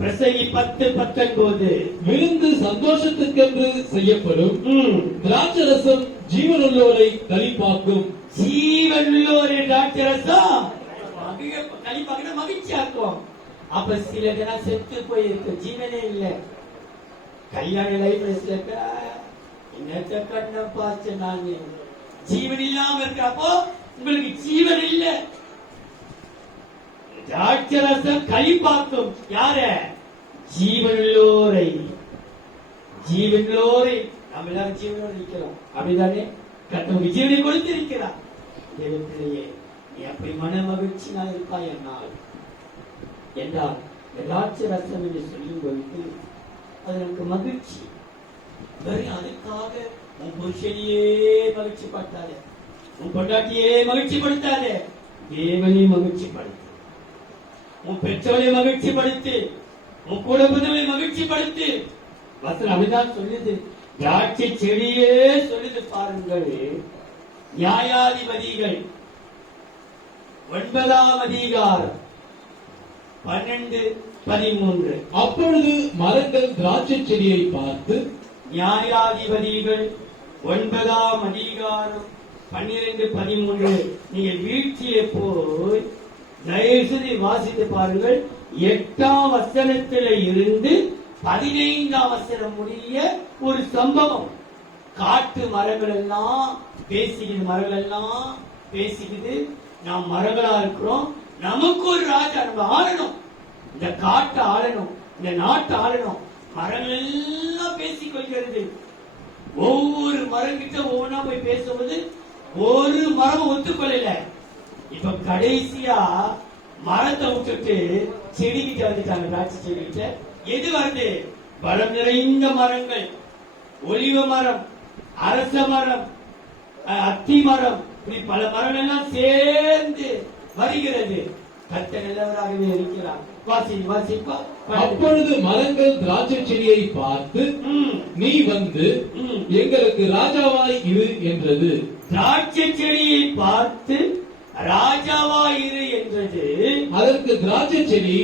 பிரசங்கி 10:19. விருந்து சந்தோஷத்திற்கென்று செய்யப்படும். திராட்சரசம் ஜீவனுள்ளோரை களிப்பாக்கும். ஜீவனுள்ளோரே திராட்சரசம் கழிப்பாக்கினா மகிழ்ச்சியாக்கும். அப்ப சில தினம் செத்து போயிருக்கு, ஜீவனே இல்ல. கல்யாண லைஃப்ல சில என்னத்த கண்ண பார்த்து நான் ஜீவன் இல்லாம இருக்கிறப்போ உங்களுக்கு ஜீவன் இல்ல. திராட்சரசம் கழிப்பாக்கும் யார? ஜீவனுள்ளோரை. ஜீவனுள்ளோரை நாம் எல்லாரும் ஜீவனோடு இருக்கிறோம், அப்படிதானே? கர்த்தருக்கு ஜீவனை கொடுத்திருக்கிறார். தேவப்பிள்ளையே, நீ அப்படி மன மகிழ்ச்சியா இருப்பாய் என்றால் திராட்சரசம் என்று சொல்லும் பொழுது அது நமக்கு மகிழ்ச்சி. அதுக்காக உன் புருஷனையே மகிழ்ச்சி படுத்தாதே, உன் பொண்டாட்டியே மகிழ்ச்சி படுத்தாதே, தேவனை மகிழ்ச்சி படுத்து, உன் பெற்றோரை மகிழ்ச்சி படுத்து, உன் குடும்பத்தை மகிழ்ச்சி படுத்து. வசனம் அப்படிதான் சொல்லுது. திராட்சை செடியே சொல்லுது பாருங்கள். நியாயாதிபதிகள் 9ஆம் அதிகாரம் 12-13. அப்பொழுது மரங்கள் திராட்சை செடியை பார்த்து, நியாயாதிபதிகள் 9ஆம் அதிகாரம் 12-13. நீங்கள் வீழ்ச்சியை போய் தயவுசெய்து வாசித்து பாருங்கள். 8ஆம் வசனத்தில் இருந்து 15ஆம் வசனம் முடிய ஒரு சம்பவம். காட்டு மரங்கள் எல்லாம் பேசிக்குது, மரங்கள் எல்லாம் பேசிக்குது. நாம் மரங்களா இருக்கிறோம், நமக்கு ஒரு ராஜா, நம்ம ஆளணும், இந்த காட்டை ஆளணும், இந்த நாட்டை ஆளணும். மரங்கள் எல்லாம் பேசிக் கொள்கிறது. ஒவ்வொரு மரம் கிட்ட ஒவ்வொன்னா போய் பேசும்போது ஒரு மரம் ஒத்துக்கொள்ளல. இப்ப கடைசியா மரத்தை விட்டுட்டு செடி கிட்ட வந்துட்டாங்க, திராட்சை செடி கிட்ட. எது வருது? பலம் நிறைந்த மரங்கள், ஒலிவ மரம், அரச மரம், அத்தி மரம், இப்படி பல மரங்கள் எல்லாம் சேர்ந்து வருகிறது. கர்த்தர் நல்லவராகவே இருக்கிறார். வாசிப்பா. அப்பொழுது மரங்கள் திராட்சை செடியை பார்த்து, நீ வந்து எங்களுக்கு ராஜாவாய் இரு என்றது. திராட்சை செடியை பார்த்து ராஜாவாய் இரு என்றது. அதற்கு திராட்சை செடி,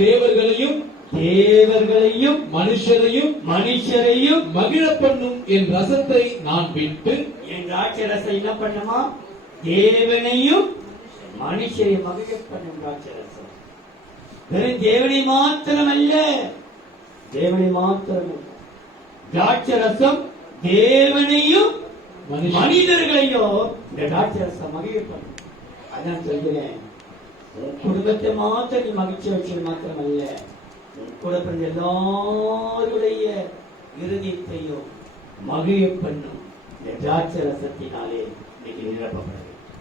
தேவர்களையும் மனுஷரையும் மகிழ பண்ணும் என் ரசத்தை நான் விட்டு, என் திராட்சை ரசம் என்ன பண்ணுமா? தேவனையும் மனுஷரை மகிழ பண்ணும் திராட்சை ரசம். வெறும் தேவனை மாத்திரமல்ல, தேவனை மாத்திரமல்ல, திராட்சை ரசம் தேவனையும் மனிதர்களையும் இந்த திராட்சை ரசம் மகிழ பண்ணும். அதான் சொல்கிறேன், உன் குடும்பத்தை மாத்திரம் நீ மகிழ்ச்சி வச்சது மாத்திரமல்ல, கூட பிறந்த எல்லாருடைய இருதயத்தையும் மகிழ பண்ணும் இந்த திராட்சை ரசத்தினாலே இன்னைக்கு நிரப்பப்பட வேண்டும்.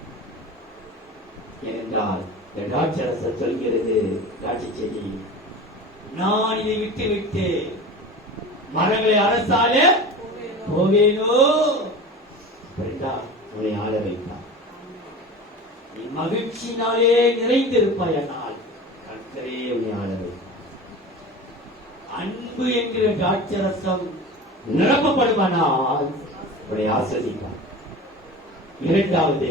ஏனென்றால் இந்த திராட்சை ரசம் சொல்கிறது, திராட்சை செடி, நான் இதை விட்டு விட்டு மரங்களை அரசால போவேனோ உன்னை ஆள வைத்தார். நீ மகிழ்ச்சினாலே நிறைந்திருப்பாய், ஆனால் கர்த்தரே உன்னை ஆள வைத்தார். அன்பு என்கிற திராட்சை ரசம் நிரப்பப்படுமானால் உன்னை ஆஸ்வதிப்பார். இரண்டாவது,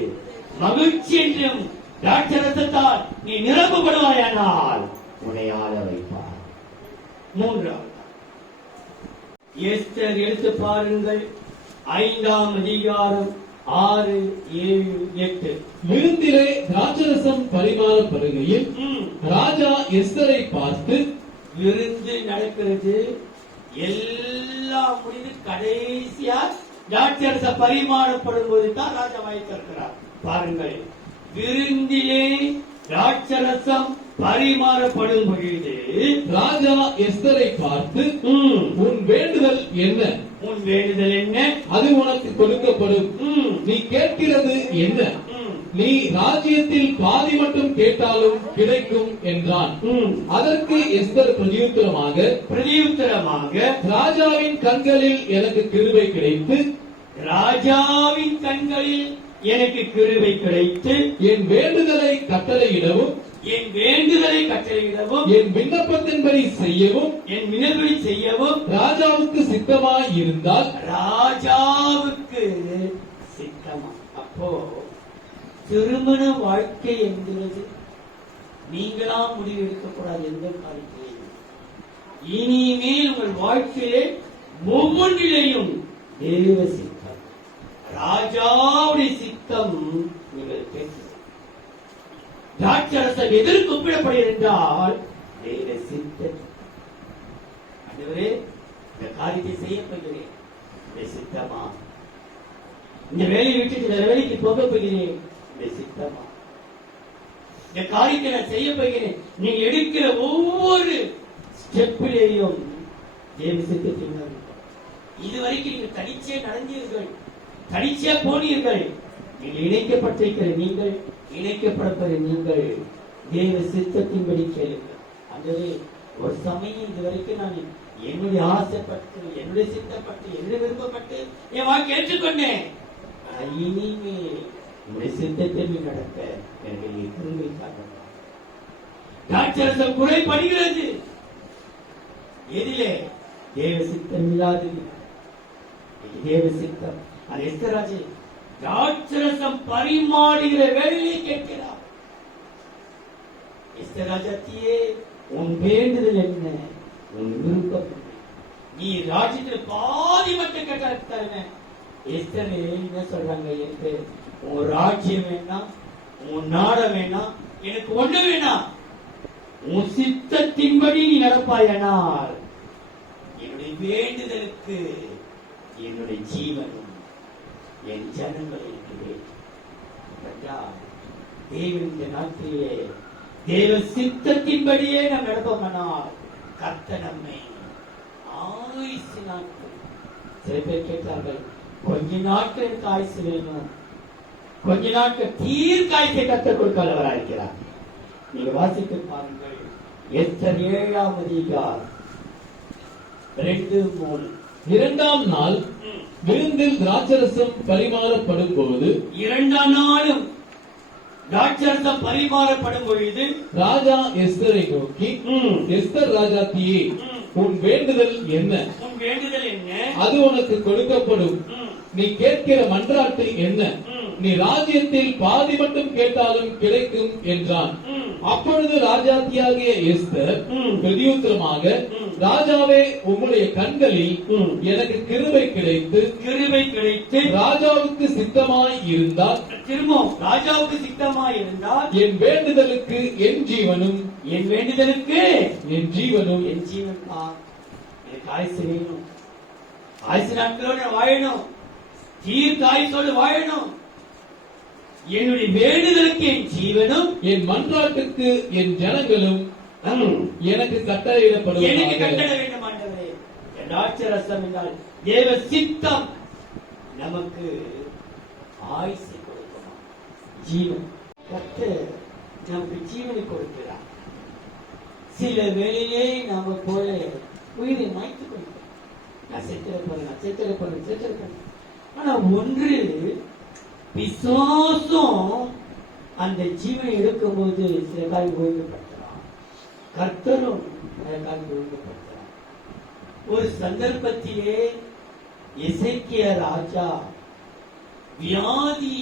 மகிழ்ச்சி என்றும் திராட்சை ரசத்தால் நீ நிரப்பப்படுவாயானால் உன்னை ஆள வைப்பார். மூன்றாவது, எஸ்தர் எடுத்து பாருங்கள், 5ஆம் அதிகாரம் 6, 7, 8. விருந்திலே திராட்சரசம் பரிமாறப்படுகையில் ராஜா எஸ்தரை பார்த்து, விருந்து நடக்கிறது, எல்லாம் முடிந்து கடைசியா திராட்சரசம் பரிமாறப்படும் போது தான் ராஜா வாய் திறக்கிறார். பாருங்கள், விருந்திலே திராட்சரசம் பரிமாறப்படும் பொழுது ராஜா எஸ்தரை பார்த்து, உன் வேண்டுதல் என்ன? உன் வேண்டுதல் என்ன? அது உனக்கு கொடுக்கப்படும். நீ கேட்கிறது என்ன? நீ ராஜ்யத்தில் பாதி மட்டும் கேட்டாலும் கிடைக்கும் என்றான். அதற்கு எஸ்தர் பிரதியுத்தரமாக ராஜாவின் கண்களில் எனக்கு கிருபை கிடைத்து, ராஜாவின் கண்களில் எனக்கு கிருபை கிடைத்து, என் வேண்டுதலை கட்டளையிடவும் என் விண்ணப்பத்தின்படி செய்யவும் ராஜாவுக்கு சித்தமாய் இருந்தால், ராஜாவுக்கு சித்தமா. அப்போ திருமண வாழ்க்கை என்கிறது நீங்களா முடிவு எடுக்கக்கூடாது. எந்த காரியத்திலையும் இனிமேல் உங்கள் வாழ்க்கையிலே ஒவ்வொன்றிலேயும் தேவ சித்தம், ராஜாவுடைய சித்தம் சத்தம் நீங்கள் கேட்கிறீர்கள். திராட்சரசம் எதற்கு ஒப்பிடப்படுகிறது என்றால் தேவ சித்தம். ஆண்டவரே, இந்த காரியத்தை செய்ய போகிறேன், இந்த சித்தமா? இந்த வேலையை விட்டு இந்த வேலைக்கு போக போகிறேன், இந்த சித்தமா? இந்த காரியத்தை நான் செய்ய போகிறேன். நீங்க எடுக்கிற ஒவ்வொரு ஸ்டெப்பிலேயும் தேவ சித்தத்தின் இதுவரைக்கும் நீங்கள் தனிச்சே நடந்தீர்கள், தனிச்சே போனீர்கள். நீங்கள் இணைக்கப்பட்டிருக்கிற நீங்கள், இணைக்கப்படப்போகிற நீங்கள் தேவ சித்தத்தின்படி கேளுங்கள். ஆண்டவரே, ஒரு சமயம் இதுவரைக்கும் நான் என்னுடைய ஆசைப்பட்டு, என்னுடைய சித்தப்பட்டு, என்னுடைய விருப்பப்பட்டு என் வாழ்க்கை ஏற்றுக்கொண்டேன். இனிமே உங்களுடைய சித்தத்தில் நடக்க எனக்கு கிருபை காட்டணும். திராட்சரசம் குறைபடுகிறது. எதிலே? தேவ சித்தம் இல்லாதது. தேவ சித்தம். அது எஸ்தர் ராஜே திராட்சரசம் பரிமாறுகிற வேலையை கேட்கிறார். எஸ்தர் ராஜாத்தியே, உன் வேண்டுதல் என்ன? உன் விருப்பம் என்ன? நீ ராஜ்யத்தில் பாதி மட்டும் கேட்டாருமே. எஸ்தர் என்ன சொல்றாங்க? எனக்கு உன் ராஜ்யம் வேணாம், உன் நாடம் வேணாம், எனக்கு ஒண்ணு வேணாம். உன் சித்தத்தின்படி நீ நடப்பாயானால் என்னுடைய வேண்டுதலுக்கு என்னுடைய ஜீவனும் என் ஜனங்கள் இருக்கிறேன். தேவன் இந்த நாட்டிலே தேவ சித்தத்தின்படியே நாம் நடப்போமானால் கர்த்தர் நம்மை ஆயுசு நாட்கள். சில பேர் கேட்டார்கள், கொஞ்ச நாட்கள் எனக்கு ஆயுசு வேணும், கொஞ்ச நாட்கள் தீர்க்காயத்தை கர்த்தர் கொடுக்கிறவராக இருக்கிறார். நீங்க வாசித்து பாருங்கள். எஸ்தர் 7ஆம் அதிகாரம் 2-3. 2ஆம் நாள் விருந்தில் திராட்சரசம் பரிமாறப்படும் போது, 2ஆம் நாளும் திராட்சரசம் பரிமாறப்படும் பொழுது ராஜா எஸ்தரை நோக்கி, எஸ்தர் ராஜாத்தியே, உன் வேண்டுதல் என்ன? உன் வேண்டுதல் என்ன? அது உனக்கு கொடுக்கப்படும். நீ கேட்கிற மன்றாட்டு என்ன? நீ ராஜ்யத்தில் பாதி மட்டும் கேட்டாலும் கிடைக்கும் என்றான். அப்பொழுது ராஜாத்தியாகிய எஸ்தர் பிரதியுத்தரமாக, ராஜாவே, உம்முடைய கண்களில் எனக்கு கிருபை கிடைத்து ராஜாவுக்கு சித்தமாய் இருந்தால், திரும்பவும் ராஜாவுக்கு சித்தமாய் இருந்தால், என் வேண்டுதலுக்கு என் ஜீவனும், என் வேண்டுதலுக்கு என் ஜீவனும், என் ஜீவன் எனக்கு ஆயுசு வேணும். ஆயுசு நாட்களோடு வாழணும், தீர்க்காயுசோடு வாழணும். என்னுடைய வேண்டுதலுக்கு என் ஜீவனும், என் மன்றாட்டுக்கு என் ஜனங்களும் எனக்கு எனக்கு கட்டளையிடப்படுவார்கள். கட்டளை வேண்டும். ஆண்டவரே, திராட்சரசம் என்றால் தேவ சித்தம். நமக்கு ஆயுசை கொடுக்கணும், ஜீவன். கர்த்தர் நமக்கு ஜீவனை கொடுக்கிறார். சில வேளையிலே நாம போல உயிரை மாய்த்துக் கொள்கிறோம். நான் செத்திரப்பேன். ஆனா ஒன்று, பிசாசும் அந்த ஜீவனை எடுக்கும்போது சில காய் ஒழுங்குபடுத்தலாம், கர்த்தரும் சில காய் ஒழுங்குபடுத்தலாம். ஒரு சந்தர்ப்பத்திலே எசேக்கியா ராஜா வியாதி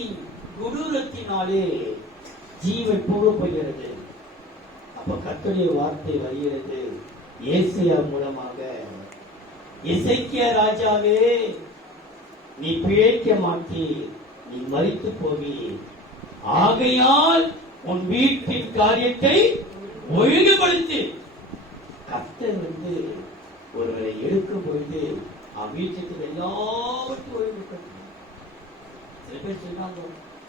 கொடூரத்தினாலே ஜீவன் போக போகிறது. அப்ப கர்த்தருடைய வார்த்தை வருகிறது ஏசாயா மூலமாக, எசேக்கியா ராஜாவே, நீ பிழைக்க மாட்டீர், நீ மரித்து போவீர். ஆகையால் உன் வீட்டின் காரியத்தை ஒழுங்குபடுத்து. கர்த்தர் ஒருவரை எடுக்கும் பொழுது வீட்டுக்கு எல்லாவற்றையும் ஒழுங்குபடுத்து. சில பேர் சொன்னாங்க,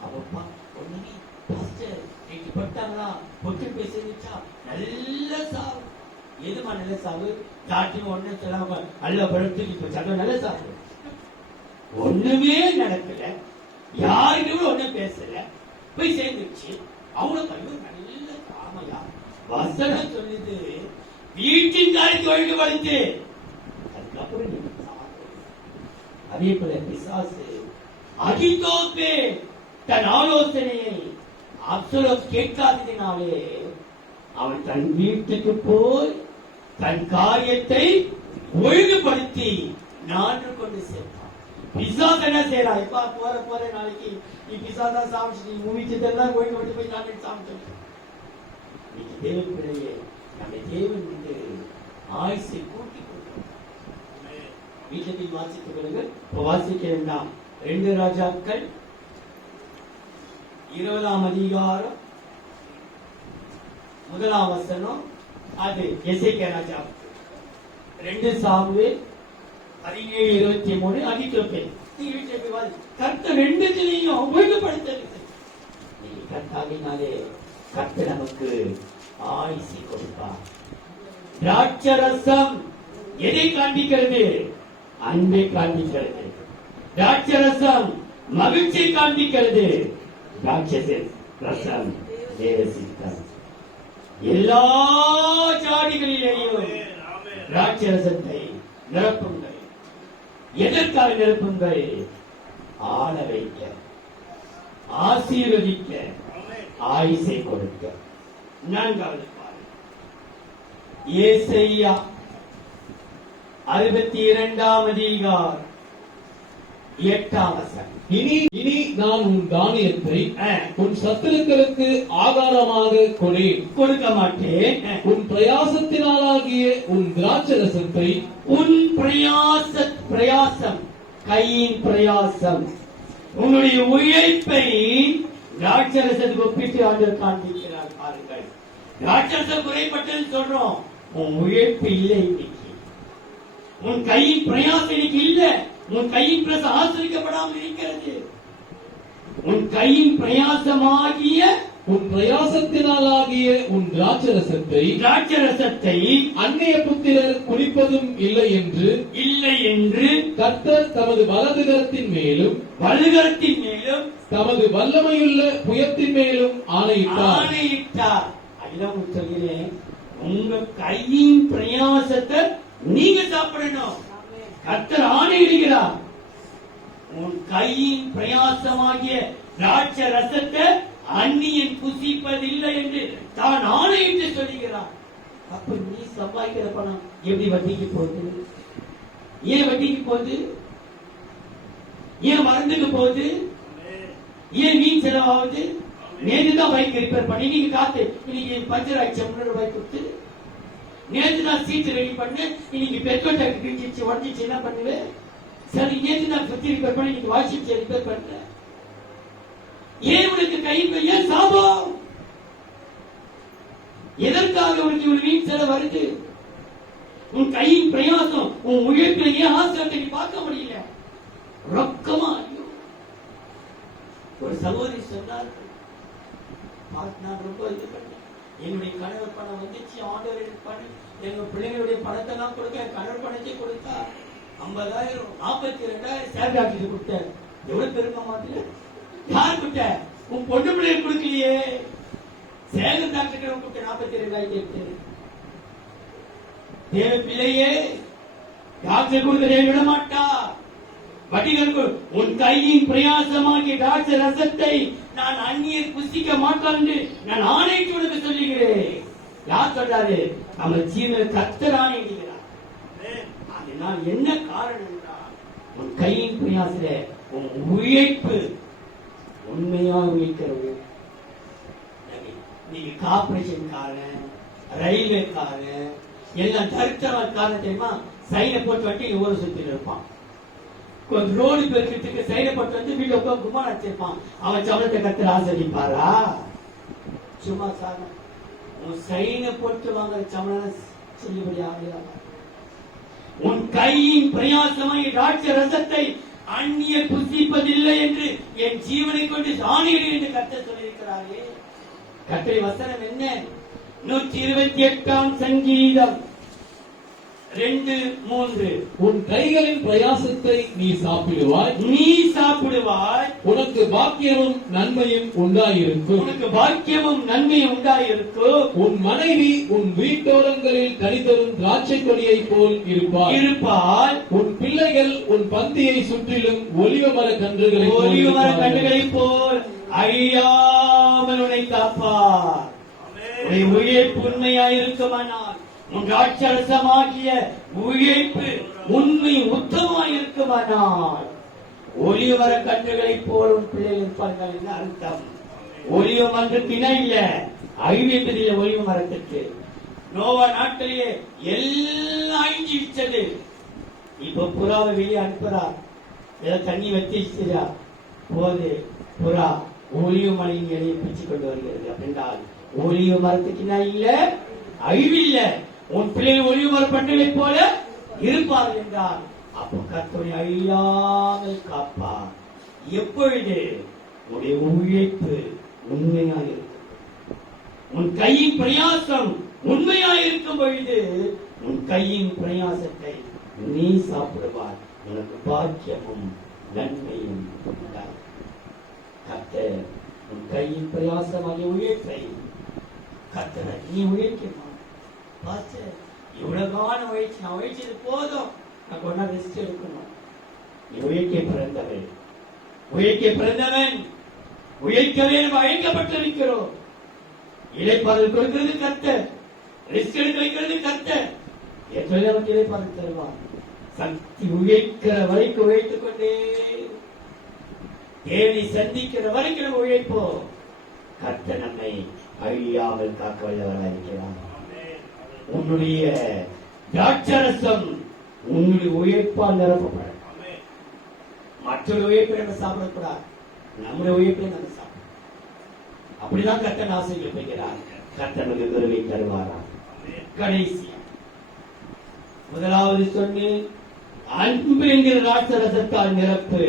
அப்பா ஒண்ணுமே பாஸ்டர் இன்னைக்கு பட்டாங்களா, பொட்டு பேசிச்சா நல்ல சாவு. எதுமா நல்ல சாவு? தாட்டியும் ஒண்ணு சொல்லாம அல்ல படுத்து இப்ப சட்ட நல்ல சாவு. ஒண்ணுமே நடக்கல, யாருக்குமே ஒண்ணும் பேசல, போய் சேர்ந்துருச்சு. அவங்க பையன் நல்ல காமையா வசனம் சொல்லுது, வீட்டின் காரியத்தை ஒழுங்குபடுத்து. அதுக்கப்புறம் நீங்க அதே போல பிசாசு அகித்தோப்பே தன் ஆலோசனையை அப்சலோம் கேட்காததினாலே அவன் தன் வீட்டுக்கு போய் தன் காரியத்தை ஒழுங்குபடுத்தி நான்று கொண்டு சேர்த்தான். பிசாசு என்ன செய்யறா? இப்ப போற நாளைக்கு நீ பிசாசா சாமிச்சு, நீ வீட்டுலாம் ஒழுங்குபடுத்தி போய் நான் சாமிச்சு. இன்னைக்கு தேவன் பிள்ளையே, நம்ம தேவன் ஆயுசை கூட்டி கொடுக்கிறோம். வீட்டுக்கு வாசித்து கொள்ளுங்கள். இப்ப வாசிக்க வேண்டாம். 2 ராஜாக்கள் 20ஆம் அதிகாரம் 1ஆம் வசனம். அது எசேக்கியா ராஜா. 2 சாமுவேல் 17:23 அடிக்கோப்பே. நீங்க வீட்டுல போய் வாசி. கர்த்தர் ரெண்டுத்திலையும் ஒழுங்குபடுத்த கர்த்தாவினாலே கர்த்தர் நமக்கு ஆயுசை கொடுப்பார். திராட்சரசம் எதை காண்பிக்கிறது? அன்பை காண்பிக்கிறது. திராட்சரசம் மகிழ்ச்சியை காண்பிக்கிறது. திராட்சரசம் தேவ சித்தம். எல்லா ஜாடிகளிலேயும் திராட்சரசத்தை நிரப்புங்கள். எதற்காக நிரப்புங்கள்? ஆள வைக்க, ஆசீர்வதிக்க, ஆயுசை கொடுக்க. 4வது ஏசாயா 62ஆம் அதிகாரம் 8ஆம் வசனம். இனி நான் உன் தானியத்தை உன் சத்துருக்களுக்கு ஆகாரமாக கொடுக்க மாட்டேன். உன் பிரயாசத்தினாலாகிய உன் திராட்சரசத்தை உன் பிரயாசம் கையின் பிரயாசம் உன்னுடைய உழைப்பை திராட்சரசத்துக்கு ஒப்பிட்டு ஆண்டவர் காண்பிக்கிறார். பாருங்கள், திராட்சரசம் குறைப்பட்டது சொல்றோம். உன் உழைப்பு இல்லை இன்னைக்கு. உன் கையின் பிரயாசம் இன்னைக்கு இல்ல. உன் கையின் பிரயாசம் ஆசிரிக்கப்படாமல் இருக்கிறது. உன் கையின் பிரயாசமாகிய உன் பிரயாசத்தினாலாகிய உன் திராட்சரசத்தை அந்நிய புத்திரர் குடிப்பதும் இல்லை என்று கர்த்தர் தமது வலதுகரத்தின் மேலும் தமது வல்லமையுள்ள புயத்தின் மேலும் ஆணையிட்டார். அதுதான் சொல்கிறேன், உங்க கையின் பிரயாசத்தை நீங்க சாப்பிடணும். கர்த்தர் ஆணையிடுகிறார். உன் கையின் பிரயாசமாகிய திராட்சை ரசத்தை அந்நியன் புசிப்பதில்லை என்று தான் ஆணையிட்டு சொல்லுகிறார். அப்ப நீ சம்பாதிக்கிற பணம் எப்படி வட்டிக்கு போகுது? ஏன் வட்டிக்கு போகுது? ஏன் மருந்துக்கு போகுது? ஏன் வீண் செலவாகுது? நேற்று தான் பைக் ரிப்பேர் பண்ணி நீங்க காத்து இன்னைக்கு பஞ்சர் ஆயிடுச்சு 300 ரூபாய் கொடுத்து. நேற்று நான் சீட் ரெடி பண்ணு இன்னைக்கு பெட்ரோல் டேங்க் கிழிச்சு உடஞ்சிச்சு, என்ன பண்ணுவேன்? சரி, நேற்று நான் ஃப்ரிட்ஜ் ரிப்பேர் பண்ணி இன்னைக்கு வாஷிங் மிஷின் ரிப்பேர் பண்றேன். ஏன் உனக்கு கையில் ஏன் சாபம்? எதற்காக உனக்கு இவ்வளவு வீண் செலவு வருது? உன் கையின் பிரயாசம், உன் உழைப்பில் ஏன் ஆசிரியத்தை நீ பார்க்க முடியல? ரொக்கமா ஒரு சகோதரி சொன்னார், நான் ரொம்ப இது பண்ணேன். என்னுடைய கணவர் பணம் வந்துச்சு, ஆண்டவர் பண்ணி எங்க பிள்ளைங்களுடைய பணத்தை எல்லாம் கொடுக்க கணவர் பணத்தை கொடுத்தா 50,000 42,000 சேலரி ஆஃபீஸ் கொடுத்தார். எவ்வளவு பெருக்க மாட்டேன். யார் கொடுத்த? உன் பொண்ணு பிள்ளைகள் கொடுக்கலையே. சேலம் டாக்டர் கொடுத்த 42,000. தேவ பிள்ளையே, டாக்டர் கொடுக்க விட மாட்டா. வட்டிகள் உன் கையின் பிரயாசமாகிய திராட்சை ரசத்தை நான் அந்நியர் புசிக்க மாட்டான் என்று நான் ஆணையிட்டு உனக்கு சொல்லுகிறேன். யார் சொல்றாரு? நம்ம ஜீவன கர்த்தர் ஆணையிடுகிறார். அதனால் என்ன காரணம் என்றால், உன் கையின் பிரயாசல உன் உழைப்பு உண்மையா உழைக்கிறது. நீங்க கார்பரேஷன் காரன், ரயில்வே காரன் எல்லாம் தரித்திரமான காரணம் தெரியுமா? சைனை போட்டு வட்டி ஊரை சுத்திட்டு இருப்பான். கொஞ்சம் ரோடு பெருக்கிறதுக்கு சைனை போட்டு வந்து வீட்டுல உட்காந்து குமார் வச்சிருப்பான். அவன் சம்பளத்தை கத்துற ஆசைப்பாரா? சும்மா சார் உன் சைனை போட்டு வாங்க சம்பளம் செல்லுபடி ஆகலாம். உன் கையின் பிரயாசமாய் திராட்சை ரசத்தை அந்நிய புசிப்பதில்லை என்று என் ஜீவனை கொண்டு ஆணையிடு என்று கர்த்தர் சொல்லியிருக்கிறாரே. கர்த்தருடைய வசனம் என்ன? 128ஆம் சங்கீதம் 2:3. உன் கைகளின் பிரயாசத்தை நீ சாப்பிடுவாய். உனக்கு பாக்கியமும் நன்மையும் உண்டாயிருக்கும். உன் மனைவி உன் வீட்டோரங்களில் கனிதரும் திராட்சை கொடியை போல் இருப்பாள். உன் பிள்ளைகள் உன் பந்தியை சுற்றிலும் ஒலிவ மர கன்றுகளை போல் அழியாமல் உன்னை காப்பார். உழைப்பு உண்மையாயிருக்குமானால், உன் திராட்சரசமாகிய உழைப்பு உண்மை உத்தமமாயிருக்குமானால் ஒலிவ மர கன்றுகளை போல் உன் பிள்ளைகள் இருப்பார்கள். என்ன அர்த்தம்? ஒலிவ மரத்துக்கு இணை இல்ல, அழிவிப்பதில்லை. ஒலிவ மரத்துக்கு நோவா நாட்டிலேயே எல்லாம் அழிஞ்சு விட்டது. இப்ப புறாவை வெளியே அனுப்புறா, ஏதோ தண்ணி வச்சிருச்சா போது புறா ஒலிவு மலையின் இலையை பிச்சுக் கொண்டு வருகிறது. அப்படின்றால் ஒலிவு மரத்துக்கு என்ன இல்ல, அழிவில்ல. உன் பிள்ளைகள் ஒலிவு மர பண்டிகை போல இருப்பார்கள் என்றார். அப்போ கர்த்தரை அழியாமல் காப்பார். எப்பொழுது உன்னுடைய உழைப்பு உண்மையாயிருக்கும், உன் கையின் பிரயாசம் உண்மையாயிருக்கும் பொழுது உன் கையின் பிரயாசத்தை நீ சாப்பிடுவார். உனக்கு பாக்கியமும் நன்மையும் உண்டாகும். கர்த்தர் உன் கையின் பிரயாசமாகிய உழைப்பை கர்த்தரை நீ உழைக்கணும். இவ்வளவு காலம் உழைச்சு, நான் உழைச்சது போதும், நான் கொண்டா ரெஸ்ட் எடுக்கணும். நீ உழைக்க பிறந்தவன், உழைக்க பிறந்தவன், உழைக்கவே நம்ம அழைக்கப்பட்டிருக்கிறோம். இளைப்பாறுதல் கொடுக்கிறது கர்த்தர், ரெஸ்ட் எடுக்க வைக்கிறது கர்த்தர். எப்படி நமக்கு இளைப்பாறுதல் தருவார்? சக்தி உழைக்கிற வரைக்கும் உழைத்துக் கொண்டே, தேவை சந்திக்கிற வரைக்கும் நம்ம உழைப்போம். கர்த்தர் நம்மை அழியாமல் காக்க வல்லவராக இருக்கிறார். உன்னுடைய திராட்சரசம் உன்னுடைய உழைப்பால் நிரப்பப்பட, மற்றொரு உழைப்பை நம்ம சாப்பிடக்கூடாது, நம்முடைய உழைப்பை நம்ம சாப்பிடணும். அப்படிதான் கர்த்தர் ஆசீர்வதிக்கிறார். கர்த்தர் நமக்கு கருவை தருவாரா? கடைசியா முதலாவது சொன்னேன், அன்பு என்கிற திராட்சரசத்தால் நிரப்பு.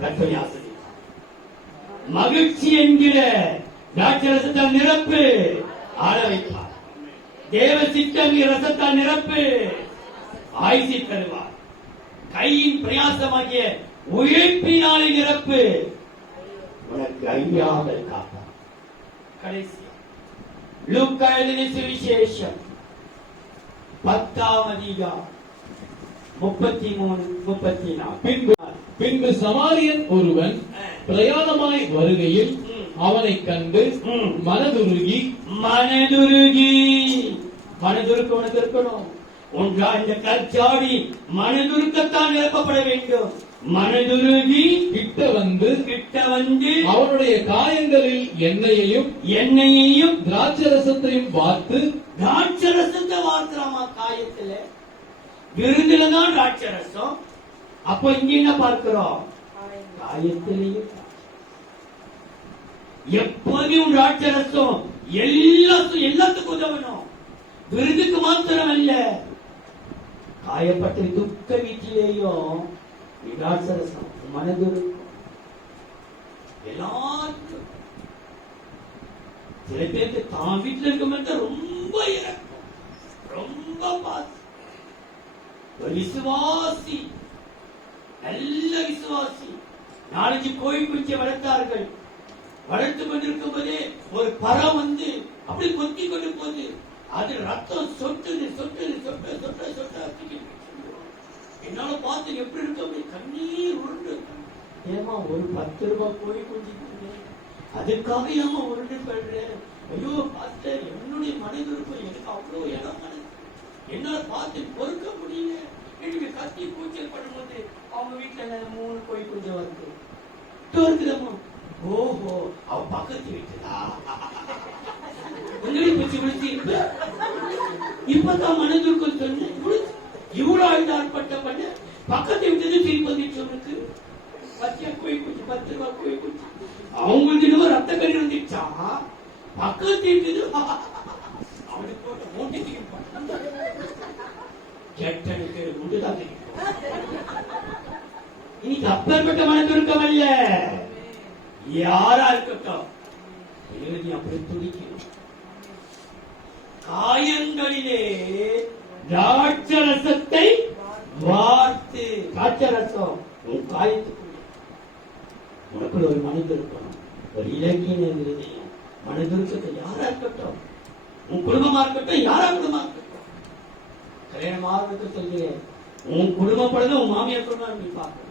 கர்த்தரை ஆசீர்வதிக்கிறார். மகிழ்ச்சி என்கிற திராட்சரசத்தால் நிரப்பு, ஆள வைப்பார். தேவ சித்தம் ரசத்தால் நிரப்பு, ஆயுசை தருவார். கையின் பிரயாசமாகிய உழைப்பினாலே நிரப்பு, உனக்கு அழியாமல் காப்பார். கடைசியா லூக்கா எழுதின சுவிசேஷம் 10ஆம் அதிகாரம் 33-34. பின்பு சமாரியன் ஒருவன் பிரயாணமாய் வருகையில் அவனை கண்டு மனதுருகி மனதுருக்க உனக்கு இருக்கணும். ஒன்றா இந்த கற்சாடி மனதுருக்கத்தான் நிரப்பப்பட வேண்டும். மனதுருகி கிட்ட வந்து அவனுடைய காயங்களில் எண்ணெயையும் திராட்சரசத்தையும் வார்த்து, திராட்சரசத்தை வார்க்கிறாமா காயத்துல, விருந்துலதான் திராட்சரசம். அப்போ இங்க என்ன பார்க்கிறோம்? காயத்திலேயே. எப்போதும் திராட்சரசம் எல்லாத்துக்கும் உதவணும், விருதுக்கு மாத்திரம் அல்ல. காயப்பட்ட துக்க வீட்டிலேயும் திராட்சரசம் மனது இருக்கும். எல்லாருக்கும் சில பேருக்கு தான் வீட்டில் இருக்க ரொம்ப இறக்கும், ரொம்ப பாசம். ஒரு விசுவாசி, நல்ல விசுவாசி, 4-5 கோழி குஞ்சை வளர்த்தார்கள். வளர்த்து கொண்டிருக்கும் போதே ஒரு பறம் வந்து அப்படி கொத்தி கொண்டு போகுது. அது ரத்தம் சொட்டுது. என்னால பார்த்து எப்படி இருக்க, கண்ணீர் உருண்டு. ஏமா ஒரு 10 ரூபாய் கோழி குஞ்சு அதுக்காக ஏமா உருண்டு பண்ற? ஐயோ பாஸ்டர், என்னுடைய மனது இருக்கும், எனக்கு அவ்வளவு இடம் மனது, என்னால பார்த்து பொறுக்க முடியல. எனக்கு கத்தி கூச்சல் பண்ணும்போது அவங்க வீட்டுல 3 கோழி குஞ்சு வருதுதம்மா. ஓஹோ, அவ பக்கத்து வீட்டுதா? இப்பதான் மனதிற்குள் சொன்ன இவ்வளவு ஆழ்ந்தாற்பட்ட பண்ண பக்கத்து வீட்டு திருப்பி வந்துட்டு பத்தியா கோயில் குச்சி 10 ரூபாய் கோயில் குச்சி அவங்களுக்கு இன்னும் ரத்த கறி வந்துச்சா? பக்கத்து வீட்டு அவனுக்கு போட்ட மூட்டை கெட்டனுக்கு உண்டுதான் தெரியும். இன்னைக்கு அப்பேற்பட்ட மனதிற்கம் அல்ல, யாரா இருக்கட்டும் எழுதி அப்படி துடிக்கணும். காயங்களிலே திராட்சரசத்தை வார்த்து, திராட்சரசம் உன் காயத்துக்குள்ள உனக்குள்ள ஒரு மனிதர் இருக்கணும், ஒரு இலக்கிய இருதயம். மனதிற்கத்தை யாரா இருக்கட்டும், உன் குடும்பமா இருக்கட்டும், யாரா குடும்பமா இருக்கட்டும், கல்யாணமா இருக்கட்டும் சொல்கிறேன், உன் குடும்பப்படுறது உன் மாமியார் குடும்பம் நீ பார்க்கணும்.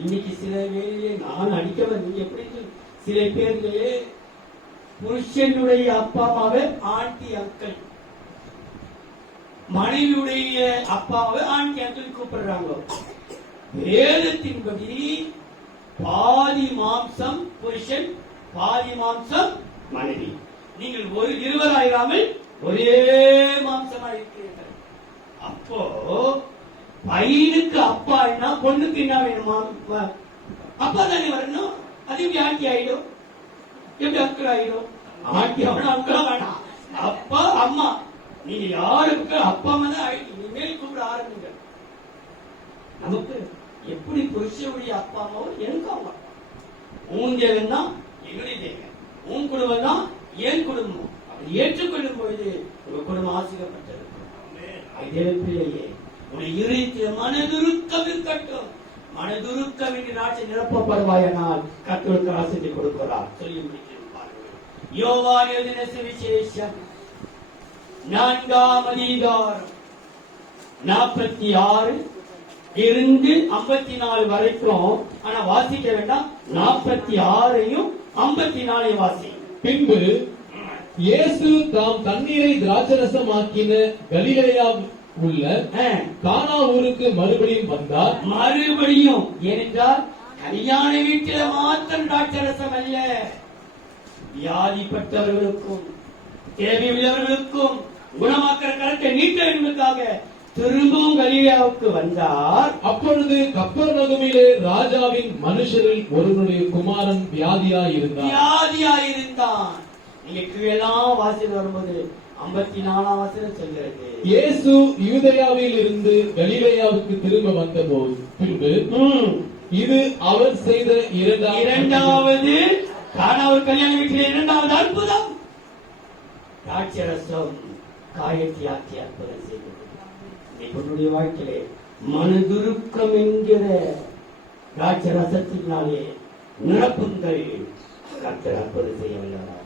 இன்னைக்கு சில வேலையிலே நான் அடிக்கவன், நீங்க எப்படி சில பேர்களே புருஷனுடைய அப்பா அம்மாவை ஆண்டி அங்கிள், மனைவியுடைய அப்பாவை ஆண்டி அங்கிள் கூப்பிடுறாங்க. வேதத்தின்படி பாதி மாம்சம் புருஷன், பாதி மாம்சம் மனைவி. நீங்கள் ஒரு இருவராயிராமல் ஒரே மாம்சமா இருக்கிறீர்கள். அப்போ பையனுக்கு அப்பா என்ன, பொண்ணுக்கு என்ன வேணுமா? அப்பா தானே வரணும். அது எப்படி ஆண்டி ஆயிடும்? எப்படி அங்கிள் ஆயிடும்? ஆண்டி அவன அங்கிளா வேணாம், அப்பா அம்மா. நீங்க யாருக்கு அப்பா அம்மா தான் ஆயிடுங்க. இனிமேல் கூப்பிட ஆரம்பிங்க. நமக்கு எப்படி புருஷனுடைய அப்பா அம்மாவோ எனக்கு அம்மா. உன் தேவன் தான் எங்களுடைய தேவன், உன் குடும்பம் தான் என் குடும்பம். அப்படி ஏற்றுக்கொள்ளும் பொழுது உங்க குடும்பம் ஆசீர்வதிக்கப்பட்டது. தேவன் பிள்ளையே, உன்னை இருதயத்தில் மனதுருக்கம் இருக்கட்டும். மனதுருக்கம் என்று ராஜ்யம் நிரப்பப்படுவாயானால் கர்த்தருக்கு ஆசீர்வாதத்தை கொடுக்கிறார். சொல்லி முடிக்கிறேன் பாருங்கள். யோவான் எழுதின சுவிசேஷம் 4ஆம் அதிகாரம் 46 இருந்து 54 வரைக்கும். ஆனா வாசிக்க வேண்டாம், 46ஐயும் 54ஐயும் வாசி. பின்பு இயேசு தாம் தண்ணீரை திராட்சரசமாக்கின கலிலேயா உள்ள கானா ஊருக்கு மறுபடியும் வந்தார். மறுபடியும் ஏனென்றால் கல்யாண வீட்டில மாத்திரம் திராட்சரசம் அல்ல, வியாதிப்பட்டவர்களுக்கும் தேவையுள்ளவர்களுக்கும் குணமாக்கிற கரத்தை நீட்ட என்பதற்காக திரும்பவும் கலிலேயாவுக்கு வந்தார். அப்பொழுது கப்பர்நகூமிலே ராஜாவின் மனுஷரில் ஒருவனுடைய குமாரன் வியாதியாயிருந்தான். நீங்க கீழெல்லாம் வாசித்து வரும்போது 54ஆம் வசனம் சொல்கிறது, இயேசு யூதேயாவில் இருந்து கலிலேயாவுக்கு திரும்ப வந்தபோது பின்பு இது அவர் செய்த இரண்டாவது கானாவூர் கல்யாண வீட்டில் இரண்டாவது அற்புதம். திராட்சரசம் காயத்தை ஆக்கி அற்புதம் செய்தது. உன்னுடைய வாழ்க்கையிலே மனதுருக்கம் என்கிற திராட்சரசத்தினாலே நிரப்புங்கள். கர்த்தர் அற்புதம் செய்ய வல்லவராக.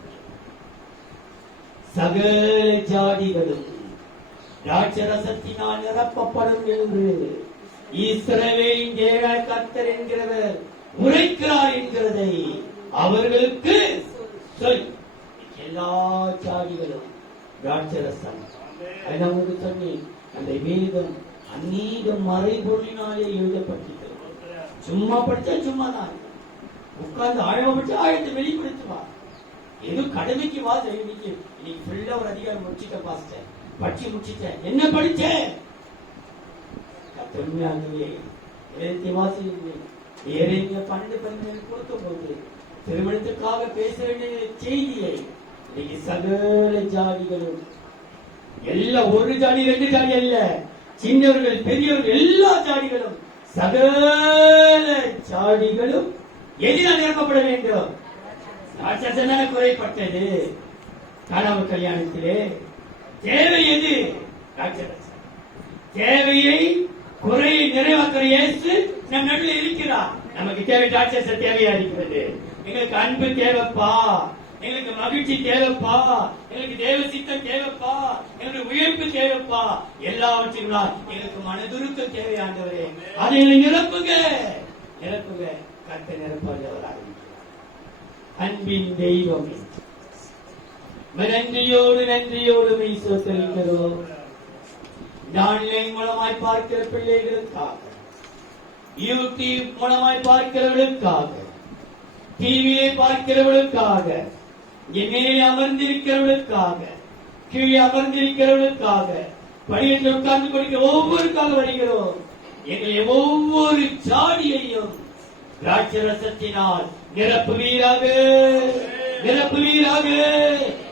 சகல ஜாதிகளும் திராட்சரசத்தினால் நிரப்பப்படும் என்று இஸ்ரவேலின் தேவனாகிய கர்த்தர் என்கிறவர் உரைக்கிறார் என்கிறதை அவர்களுக்கு சொல். எல்லா ஜாதிகளும் திராட்சரசம். உங்களுக்கு சொன்னேன், அந்த வேதம் அநேக மறைபொருளினாலே எழுதப்பட்டிருக்கிறது. சும்மா படிச்சா சும்மா தான், உட்கார்ந்து ஆழமா படிச்சா ஆழத்தை வெளிப்படுத்துவா. ஏதோ கடமைக்கு வாச இன்னைக்கு ஃபுல்லா ஒரு அதிகாரம் முடிச்சுட்ட பாஸ்டர், படிச்சு முடிச்சுட்டேன். என்ன படிச்சேன்? வேறெங்க 12 கொடுக்கும் போது திருமணத்துக்காக பேச வேண்டிய செய்தியை இன்னைக்கு சகல ஜாதிகளும், எல்லா ஒரு ஜாதி 2 ஜாதி அல்ல, சின்னவர்கள் பெரியவர்கள் எல்லா ஜாதிகளும் சகல ஜாதிகளும் எதிராக நிரப்பப்பட வேண்டும். ராட்சசனால குறைப்பட்டது கானாவூர் கல்யாணத்திலே. தேவை எது? ராட்சசன். தேவையை குறையை நிறைவாக்குற இயேசு நம் நடுவில் இருக்கிறார். நமக்கு தேவை ராட்சச தேவையா இருக்கிறது. எங்களுக்கு அன்பு தேவைப்பா, எங்களுக்கு மகிழ்ச்சி தேவைப்பா, எங்களுக்கு தேவ சித்தம் தேவைப்பா, எங்களுக்கு உழைப்பு தேவைப்பா, எல்லாவற்றையும் எங்களுக்கு மனதுருக்கம் தேவையாண்டவரே. அதை நிரப்புங்க நிரப்புங்க. கர்த்தர் நிரப்பவராக அன்பின் தெய்வம், நன்றியோடு மெய்சோத்தரிக்கிறோம். ஆன்லைன் மூலமாய் பார்க்கிற பிள்ளைகளுக்காக, யூடியூப் மூலமாய் பார்க்கிறவர்களுக்காக, டிவியை பார்க்கிறவர்களுக்காக, மேலே அமர்ந்திருக்கிறவர்களுக்காக, கீழே அமர்ந்திருக்கிறவர்களுக்காக, படியத்தில் உட்கார்ந்து கொடுக்கிற ஒவ்வொருக்காக வருகிறோம். எங்களை ஒவ்வொரு ஜாடியையும் திராட்சரசத்தினால் நிரப்புவீராக, நிரப்புவீராக.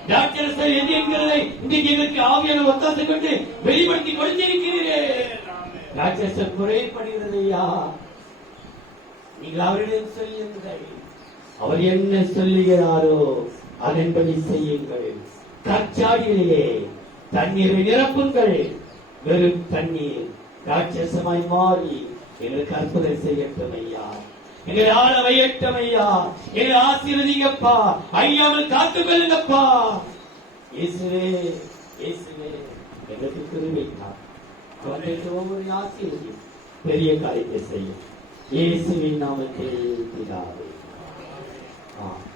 திராட்சரசம் எது என்கிறதை இன்றைக்கு எங்களுக்கு ஆவியான ஒத்தாசை கொண்டு வெளிப்படுத்தி கொடுத்திருக்கிறீரே. திராட்சரசம் குறைபடுகிறதையா நீங்கள் அவரிடம் சொல்லுங்கள். அவர் என்ன சொல்லுகிறாரோ அதன்படி செய்யுங்கள். கற்சாடியிலே தண்ணீரை நிரப்புங்கள். வெறும் தண்ணீர் ராட்சசமாய் மாறி எங்களுக்கு அற்புதம் செய்யட்டும் ஐயா. எங்களை ஆள வையட்டும் ஐயா. எங்களை ஆசீர்வதிங்கப்பா. ஐயாமல் காத்துக்கொள்ளுங்கப்பா. இயேசுவே இயேசுவே எங்களுக்கு கிருபைத்தார். ஒவ்வொரு ஆசீர்வதியும் பெரிய காரியத்தை செய்யும். இயேசுவின் நாமத்தில் பிதாவே. ஆமென்.